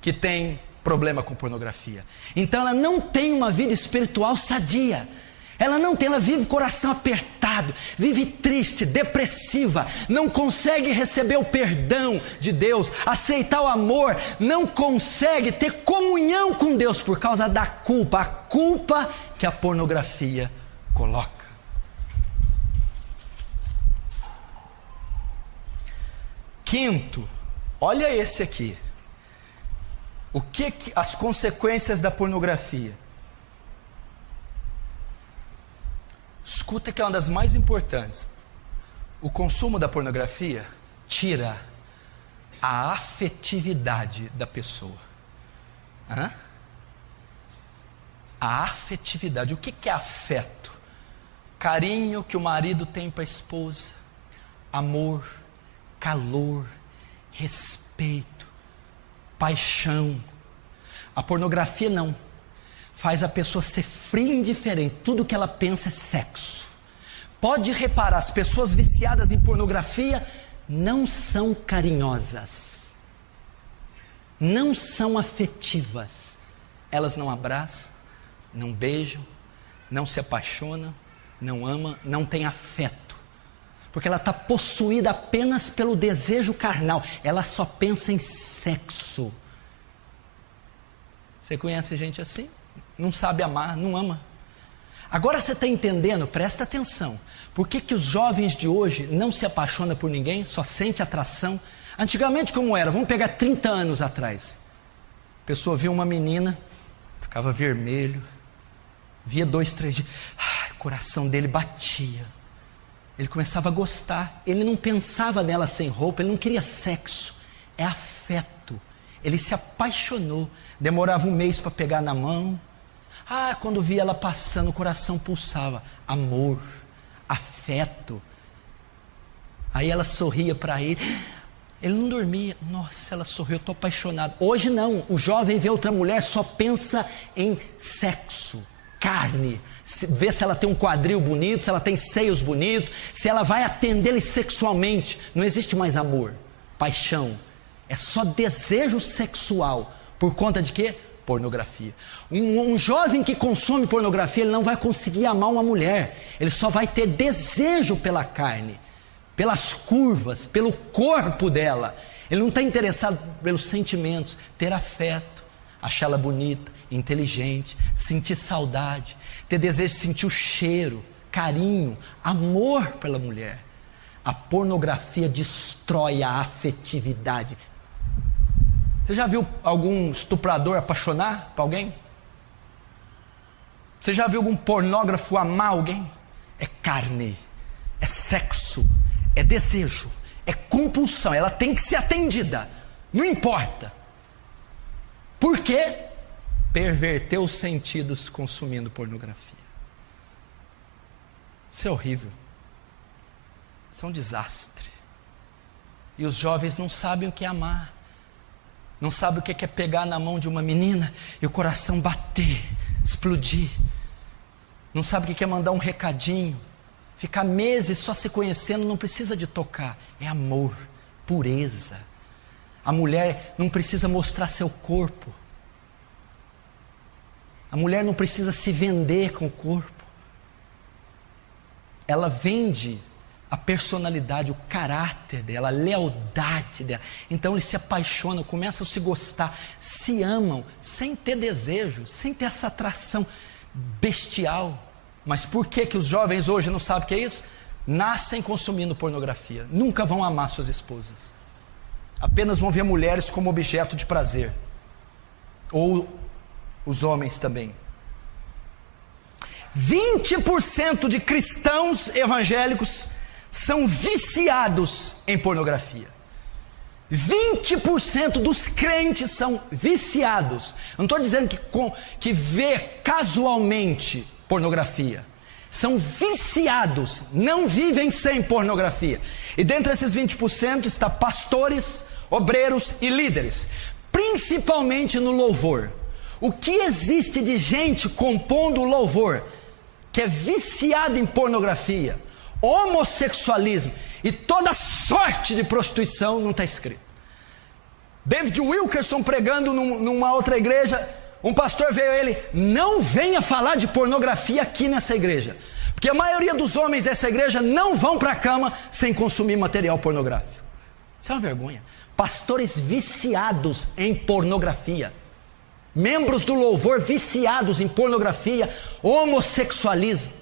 que tem problema com pornografia. Então ela não tem uma vida espiritual sadia. Ela vive o coração apertado, vive triste, depressiva, não consegue receber o perdão de Deus, aceitar o amor, não consegue ter comunhão com Deus por causa da culpa, a culpa que a pornografia coloca. Quinto, olha esse aqui. O que as consequências da pornografia? Escuta que é uma das mais importantes. O consumo da pornografia tira a afetividade da pessoa. A afetividade. O que é afeto? Carinho que o marido tem para a esposa, amor, calor, respeito, paixão. A pornografia não. Faz a pessoa ser fria e indiferente. Tudo que ela pensa é sexo. Pode reparar, as pessoas viciadas em pornografia não são carinhosas, não são afetivas. Elas não abraçam, não beijam, não se apaixonam, não amam, não têm afeto. Porque ela está possuída apenas pelo desejo carnal. Ela só pensa em sexo. Você conhece gente assim? Não sabe amar, não ama. Agora você está entendendo, presta atenção. Por que os jovens de hoje não se apaixonam por ninguém, só sente atração? Antigamente como era? Vamos pegar 30 anos atrás. A pessoa via uma menina, ficava vermelho, via 2, 3 dias, o coração dele batia. Ele começava a gostar, ele não pensava nela sem roupa, ele não queria sexo, é afeto. Ele se apaixonou, demorava 1 mês para pegar na mão. Quando via ela passando, o coração pulsava. Amor, afeto. Aí ela sorria para ele. Ele não dormia. Nossa, ela sorriu, eu estou apaixonado. Hoje não, o jovem vê outra mulher, só pensa em sexo, carne. Vê se ela tem um quadril bonito, se ela tem seios bonitos, se ela vai atendê-lo sexualmente. Não existe mais amor, paixão. É só desejo sexual. Por conta de quê? Pornografia. Um jovem que consome pornografia, ele não vai conseguir amar uma mulher. Ele só vai ter desejo pela carne, pelas curvas, pelo corpo dela. Ele não está interessado pelos sentimentos, ter afeto, achá-la bonita, inteligente, sentir saudade, ter desejo de sentir o cheiro, carinho, amor pela mulher. A pornografia destrói a afetividade. Você já viu algum estuprador apaixonar por alguém? Você já viu algum pornógrafo amar alguém? É carne, é sexo, é desejo, é compulsão, ela tem que ser atendida, não importa. Por quê? Perverteu os sentidos consumindo pornografia. Isso é horrível. Isso é um desastre. E os jovens não sabem o que é amar. Não sabe o que é pegar na mão de uma menina e o coração bater, explodir. Não sabe o que é mandar um recadinho. Ficar meses só se conhecendo, não precisa de tocar. É amor, pureza. A mulher não precisa mostrar seu corpo. A mulher não precisa se vender com o corpo. Ela vende a personalidade, o caráter dela, a lealdade dela. Então eles se apaixonam, começam a se gostar, se amam, sem ter desejo, sem ter essa atração bestial. Mas por que os jovens hoje não sabem o que é isso? Nascem consumindo pornografia, nunca vão amar suas esposas, apenas vão ver mulheres como objeto de prazer, ou os homens também. 20% de cristãos evangélicos são viciados em pornografia. 20% dos crentes são viciados. Eu não estou dizendo que vê casualmente pornografia. são viciados, não vivem sem pornografia. E dentre esses 20% está pastores, obreiros e líderes, principalmente no louvor. O que existe de gente compondo o louvor que é viciada em pornografia, homossexualismo e toda sorte de prostituição, não está escrito. David Wilkerson pregando numa outra igreja, um pastor veio a ele: não venha falar de pornografia aqui nessa igreja, porque a maioria dos homens dessa igreja não vão para a cama sem consumir material pornográfico. Isso é uma vergonha. Pastores viciados em pornografia, membros do louvor viciados em pornografia, homossexualismo,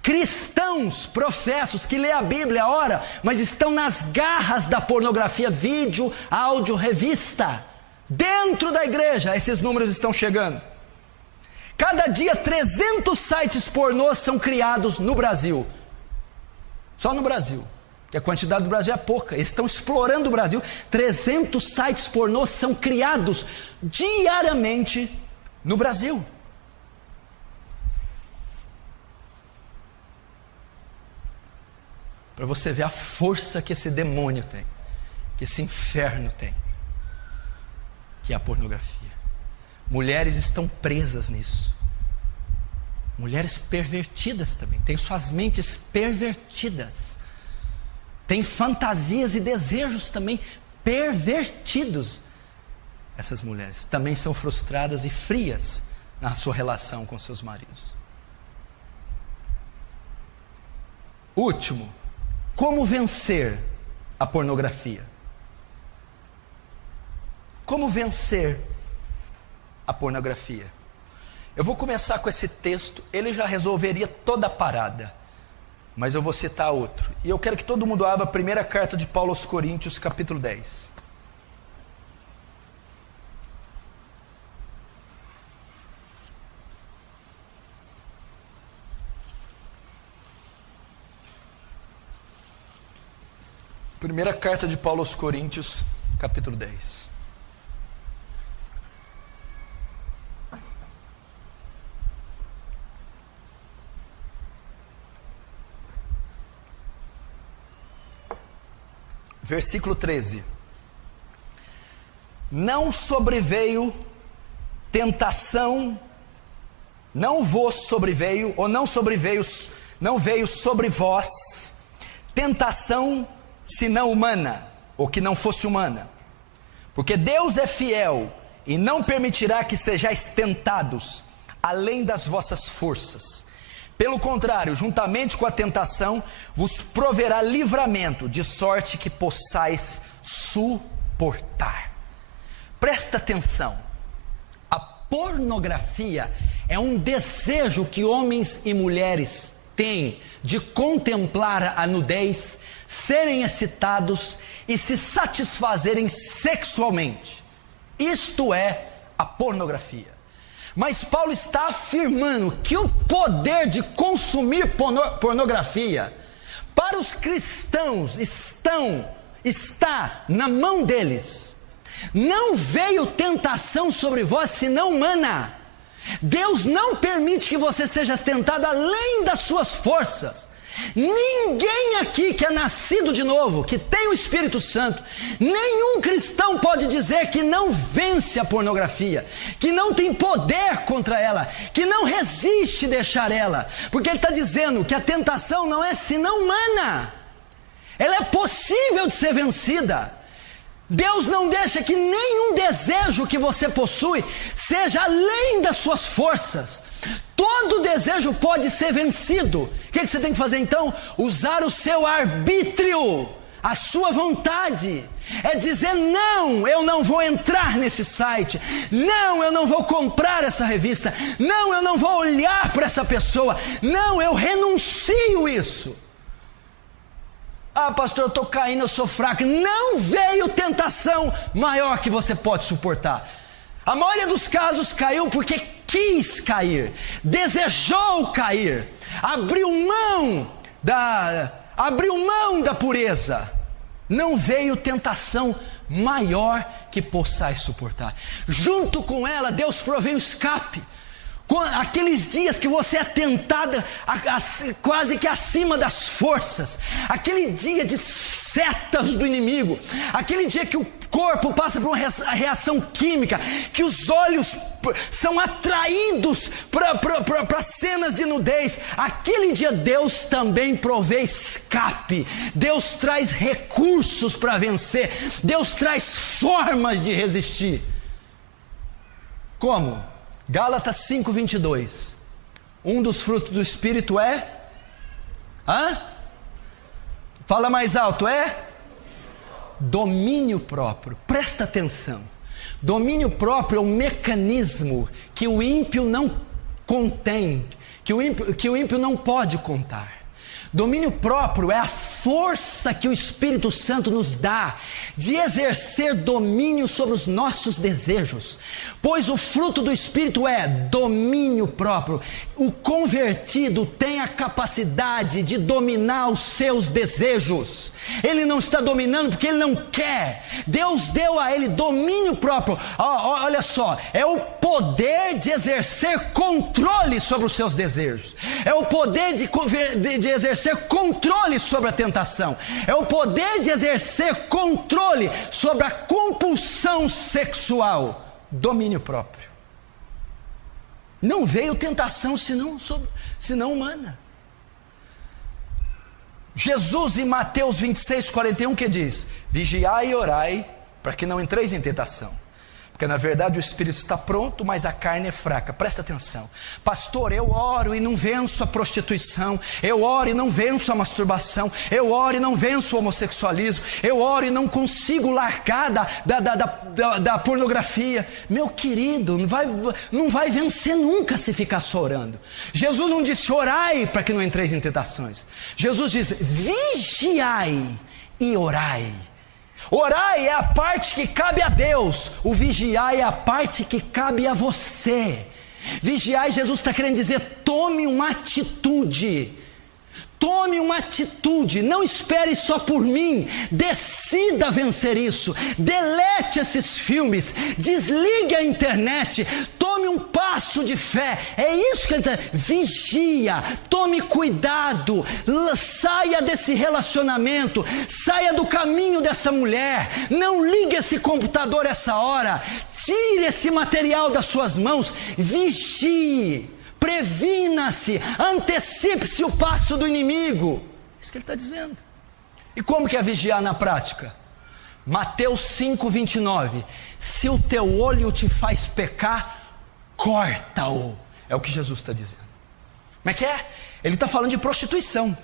cristãos professos que lê a Bíblia, ora, mas estão nas garras da pornografia, vídeo, áudio, revista. Dentro da igreja, esses números estão chegando. Cada dia 300 sites pornôs são criados no Brasil. Só no Brasil, porque a quantidade do Brasil é pouca. Eles estão explorando o Brasil. 300 sites pornôs são criados diariamente no Brasil. Para você ver a força que esse demônio tem, que esse inferno tem, que é a pornografia. Mulheres estão presas nisso. Mulheres pervertidas também, têm suas mentes pervertidas, têm fantasias e desejos também pervertidos. Essas mulheres também são frustradas e frias na sua relação com seus maridos. Último, como vencer a pornografia? Como vencer a pornografia? Eu vou começar com esse texto, ele já resolveria toda a parada, mas eu vou citar outro. E eu quero que todo mundo abra a primeira carta de Paulo aos Coríntios, capítulo 10. Primeira carta de Paulo aos Coríntios, capítulo 10. Versículo 13. Não sobreveio tentação, não vos sobreveio, ou não veio sobre vós tentação senão humana, ou que não fosse humana. Porque Deus é fiel e não permitirá que sejais tentados além das vossas forças. Pelo contrário, juntamente com a tentação, vos proverá livramento, de sorte que possais suportar. Presta atenção. A pornografia é um desejo que homens e mulheres têm de contemplar a nudez, serem excitados e se satisfazerem sexualmente. Isto é a pornografia. Mas Paulo está afirmando que o poder de consumir pornografia para os cristãos está na mão deles. Não veio tentação sobre vós senão humana. Deus não permite que você seja tentado além das suas forças. Ninguém aqui que é nascido de novo, que tem o Espírito Santo, nenhum cristão pode dizer que não vence a pornografia, que não tem poder contra ela, que não resiste deixar ela, porque ele está dizendo que a tentação não é senão humana, ela é possível de ser vencida. Deus não deixa que nenhum desejo que você possui seja além das suas forças. Todo desejo pode ser vencido. O que você tem que fazer então? Usar o seu arbítrio, a sua vontade. É dizer: não, eu não vou entrar nesse site. Não, eu não vou comprar essa revista. Não, eu não vou olhar para essa pessoa. Não, eu renuncio isso. Ah, pastor, eu estou caindo, eu sou fraco. Não veio tentação maior que você pode suportar. A maioria dos casos caiu porque quis cair, desejou cair, abriu mão da pureza. Não veio tentação maior que possais suportar. Junto com ela, Deus provém o escape. Aqueles dias que você é tentada quase que acima das forças, aquele dia de setas do inimigo, aquele dia que o corpo passa por uma reação química, que os olhos são atraídos para cenas de nudez, aquele dia Deus também provê escape, Deus traz recursos para vencer, Deus traz formas de resistir. Como? Gálatas 5:22. Um dos frutos do Espírito é? Fala mais alto, é? Domínio próprio. Presta atenção. Domínio próprio é um mecanismo que o ímpio não contém, que o ímpio não pode contar. Domínio próprio é a força que o Espírito Santo nos dá de exercer domínio sobre os nossos desejos, pois o fruto do Espírito é domínio próprio. O convertido tem a capacidade de dominar os seus desejos. Ele não está dominando porque ele não quer. Deus deu a ele domínio próprio. Olha só, é o poder de exercer controle sobre os seus desejos. É o poder de exercer controle sobre a tentação. É o poder de exercer controle sobre a compulsão sexual. Domínio próprio. Não veio tentação senão humana. Jesus em Mateus 26:41 que diz: vigiai e orai para que não entreis em tentação, porque na verdade o espírito está pronto, mas a carne é fraca. Presta atenção. Pastor, eu oro e não venço a prostituição, eu oro e não venço a masturbação, eu oro e não venço o homossexualismo, eu oro e não consigo largar da pornografia. Meu querido, não vai vencer nunca se ficar só orando. Jesus não disse orai para que não entreis em tentações. Jesus diz vigiai e orai. Orai é a parte que cabe a Deus, o vigiar é a parte que cabe a você. Vigiar, Jesus está querendo dizer, tome uma atitude. Tome uma atitude, não espere só por mim, decida vencer isso, delete esses filmes, desligue a internet, tome um passo de fé, é isso que ele está, vigia, tome cuidado, saia desse relacionamento, saia do caminho dessa mulher, não ligue esse computador essa hora, tire esse material das suas mãos, vigie. Previna-se, antecipe-se o passo do inimigo. Isso que ele está dizendo. E como que é vigiar na prática? Mateus 5:29. Se o teu olho te faz pecar, corta-o. É o que Jesus está dizendo. Como é que é? Ele está falando de prostituição.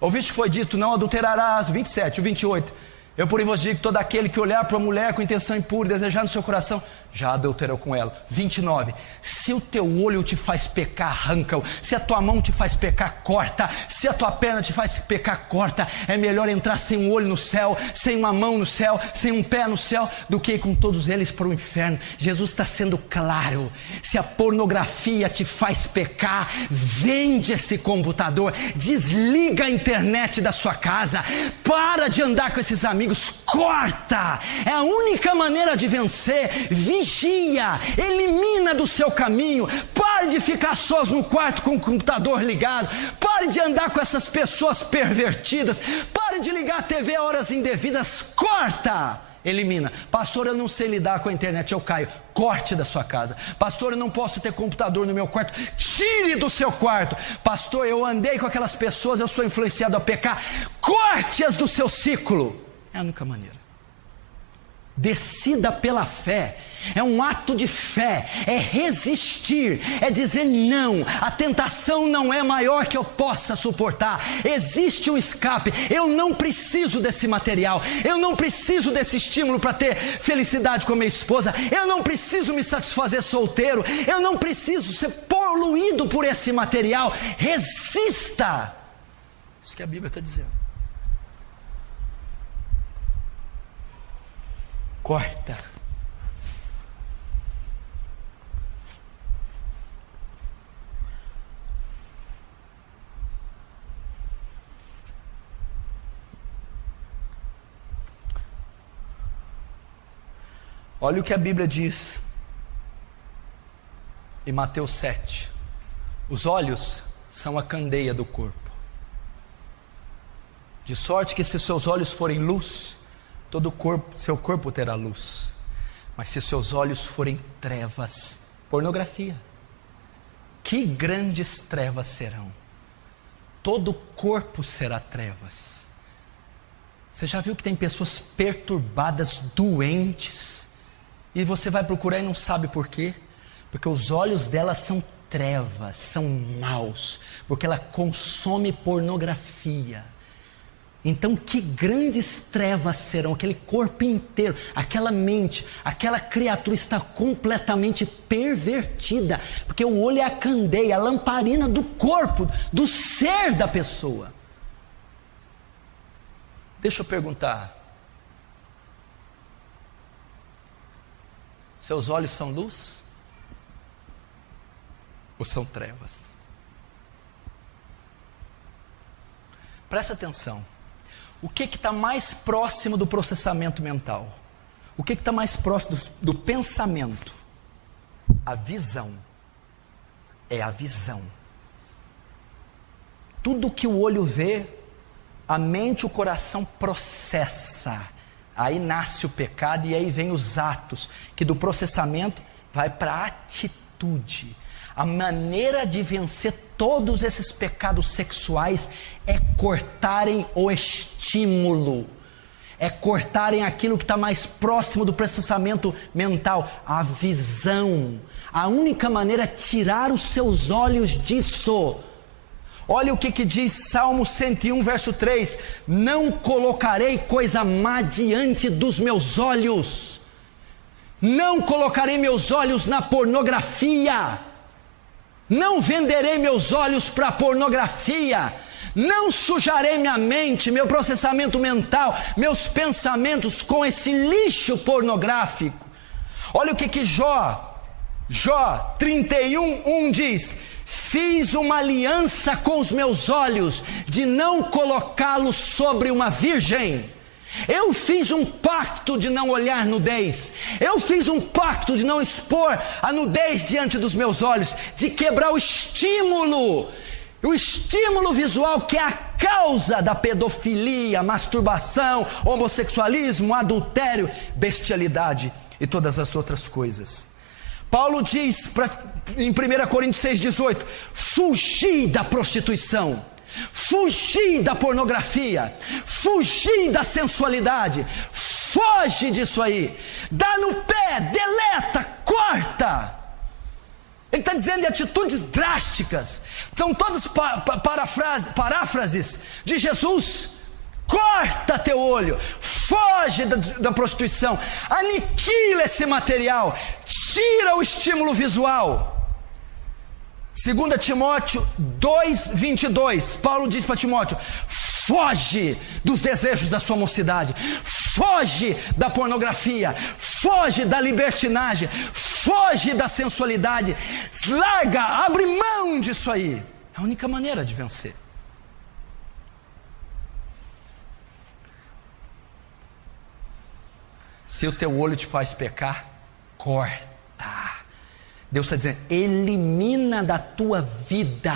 Ouviste que foi dito, não adulterarás, 27, 28. Eu porém vos digo que todo aquele que olhar para uma mulher com intenção impura e desejar no seu coração, já adulterou com ela. 29. Se o teu olho te faz pecar, arranca-o. Se a tua mão te faz pecar, corta. Se a tua perna te faz pecar, corta. É melhor entrar sem um olho no céu, sem uma mão no céu, sem um pé no céu, do que ir com todos eles para o inferno. Jesus está sendo claro. Se a pornografia te faz pecar, vende esse computador, desliga a internet da sua casa, para de andar com esses amigos, corta. É a única maneira de vencer. Vigia, elimina do seu caminho, pare de ficar sós no quarto com o computador ligado, pare de andar com essas pessoas pervertidas, pare de ligar a TV a horas indevidas, corta, elimina. Pastor, eu não sei lidar com a internet, eu caio. Corte da sua casa. Pastor, eu não posso ter computador no meu quarto, tire do seu quarto. Pastor, eu andei com aquelas pessoas, eu sou influenciado a pecar, corte-as do seu ciclo. É a única maneira. Decida pela fé, é um ato de fé, é resistir, é dizer não, a tentação não é maior que eu possa suportar, existe um escape, eu não preciso desse material, eu não preciso desse estímulo para ter felicidade com a minha esposa, eu não preciso me satisfazer solteiro, eu não preciso ser poluído por esse material, resista, isso que a Bíblia está dizendo. Corta. Olha o que a Bíblia diz e Mateus 7. Os olhos são a candeia do corpo. De sorte que se seus olhos forem luz, todo o corpo, seu corpo terá luz. Mas se seus olhos forem trevas, pornografia, que grandes trevas serão. Todo o corpo será trevas. Você já viu que tem pessoas perturbadas, doentes, e você vai procurar e não sabe por quê? Porque os olhos delas são trevas, são maus, porque ela consome pornografia. Então que grandes trevas serão, aquele corpo inteiro, aquela mente, aquela criatura está completamente pervertida, porque o olho é a candeia, a lamparina do corpo, do ser da pessoa. Deixa eu perguntar, seus olhos são luz? Ou são trevas? Presta atenção. O que está mais próximo do processamento mental? O que está mais próximo do pensamento? A visão. É a visão. Tudo que o olho vê, a mente e o coração processa. Aí nasce o pecado e aí vem os atos, que do processamento vai para a atitude. A maneira de vencer todos esses pecados sexuais é cortarem o estímulo, é cortarem aquilo que está mais próximo do processamento mental, a visão. A única maneira é tirar os seus olhos disso. Olha o que diz Salmo 101, verso 3: não colocarei coisa má diante dos meus olhos, não colocarei meus olhos na pornografia, não venderei meus olhos para pornografia, não sujarei minha mente, meu processamento mental, meus pensamentos com esse lixo pornográfico. Olha o que Jó 31:1 diz: fiz uma aliança com os meus olhos, de não colocá-los sobre uma virgem. Eu fiz um pacto de não olhar nudez, eu fiz um pacto de não expor a nudez diante dos meus olhos, de quebrar o estímulo visual, que é a causa da pedofilia, masturbação, homossexualismo, adultério, bestialidade e todas as outras coisas. Paulo diz em 1 Coríntios 6,18: fugi da prostituição, fugir da pornografia, fugir da sensualidade, foge disso aí, dá no pé, deleta, corta. Ele está dizendo de atitudes drásticas, são todas paráfrases de Jesus. Corta teu olho, foge da prostituição, aniquila esse material, tira o estímulo visual. 2 Timóteo 2:22, Paulo diz para Timóteo: foge dos desejos da sua mocidade, foge da pornografia, foge da libertinagem, foge da sensualidade, larga, abre mão disso aí. É a única maneira de vencer. Se o teu olho te faz pecar, corta. Deus está dizendo: elimina da tua vida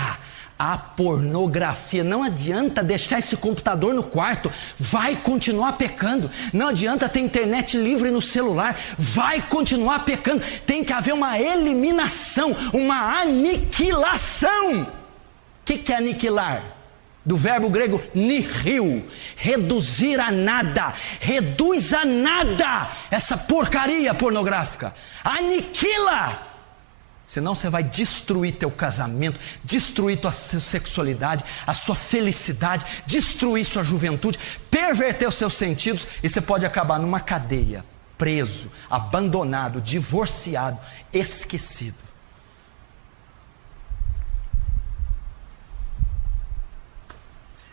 a pornografia. Não adianta deixar esse computador no quarto, vai continuar pecando. Não adianta ter internet livre no celular, vai continuar pecando. Tem que haver uma eliminação, uma aniquilação. O que é aniquilar? Do verbo grego nihil, reduzir a nada. Reduz a nada essa porcaria pornográfica, aniquila. Senão você vai destruir teu casamento, destruir tua sexualidade, a sua felicidade, destruir sua juventude, perverter os seus sentidos, e você pode acabar numa cadeia, preso, abandonado, divorciado, esquecido.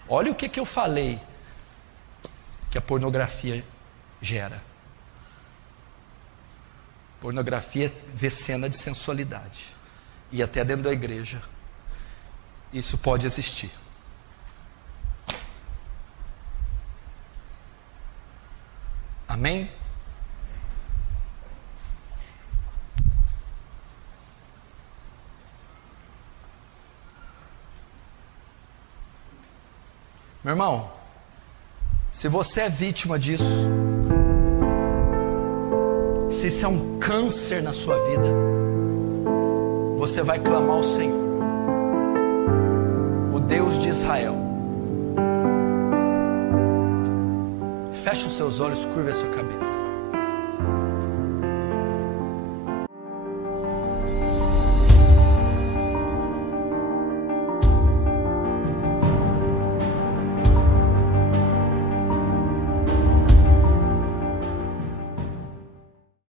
Olha o que eu falei que a pornografia gera. Pornografia vê cena de sensualidade, e até dentro da igreja isso pode existir. Amém? Meu irmão, se você é vítima disso, se isso é um câncer na sua vida, você vai clamar ao Senhor, o Deus de Israel. Feche os seus olhos, curva a sua cabeça.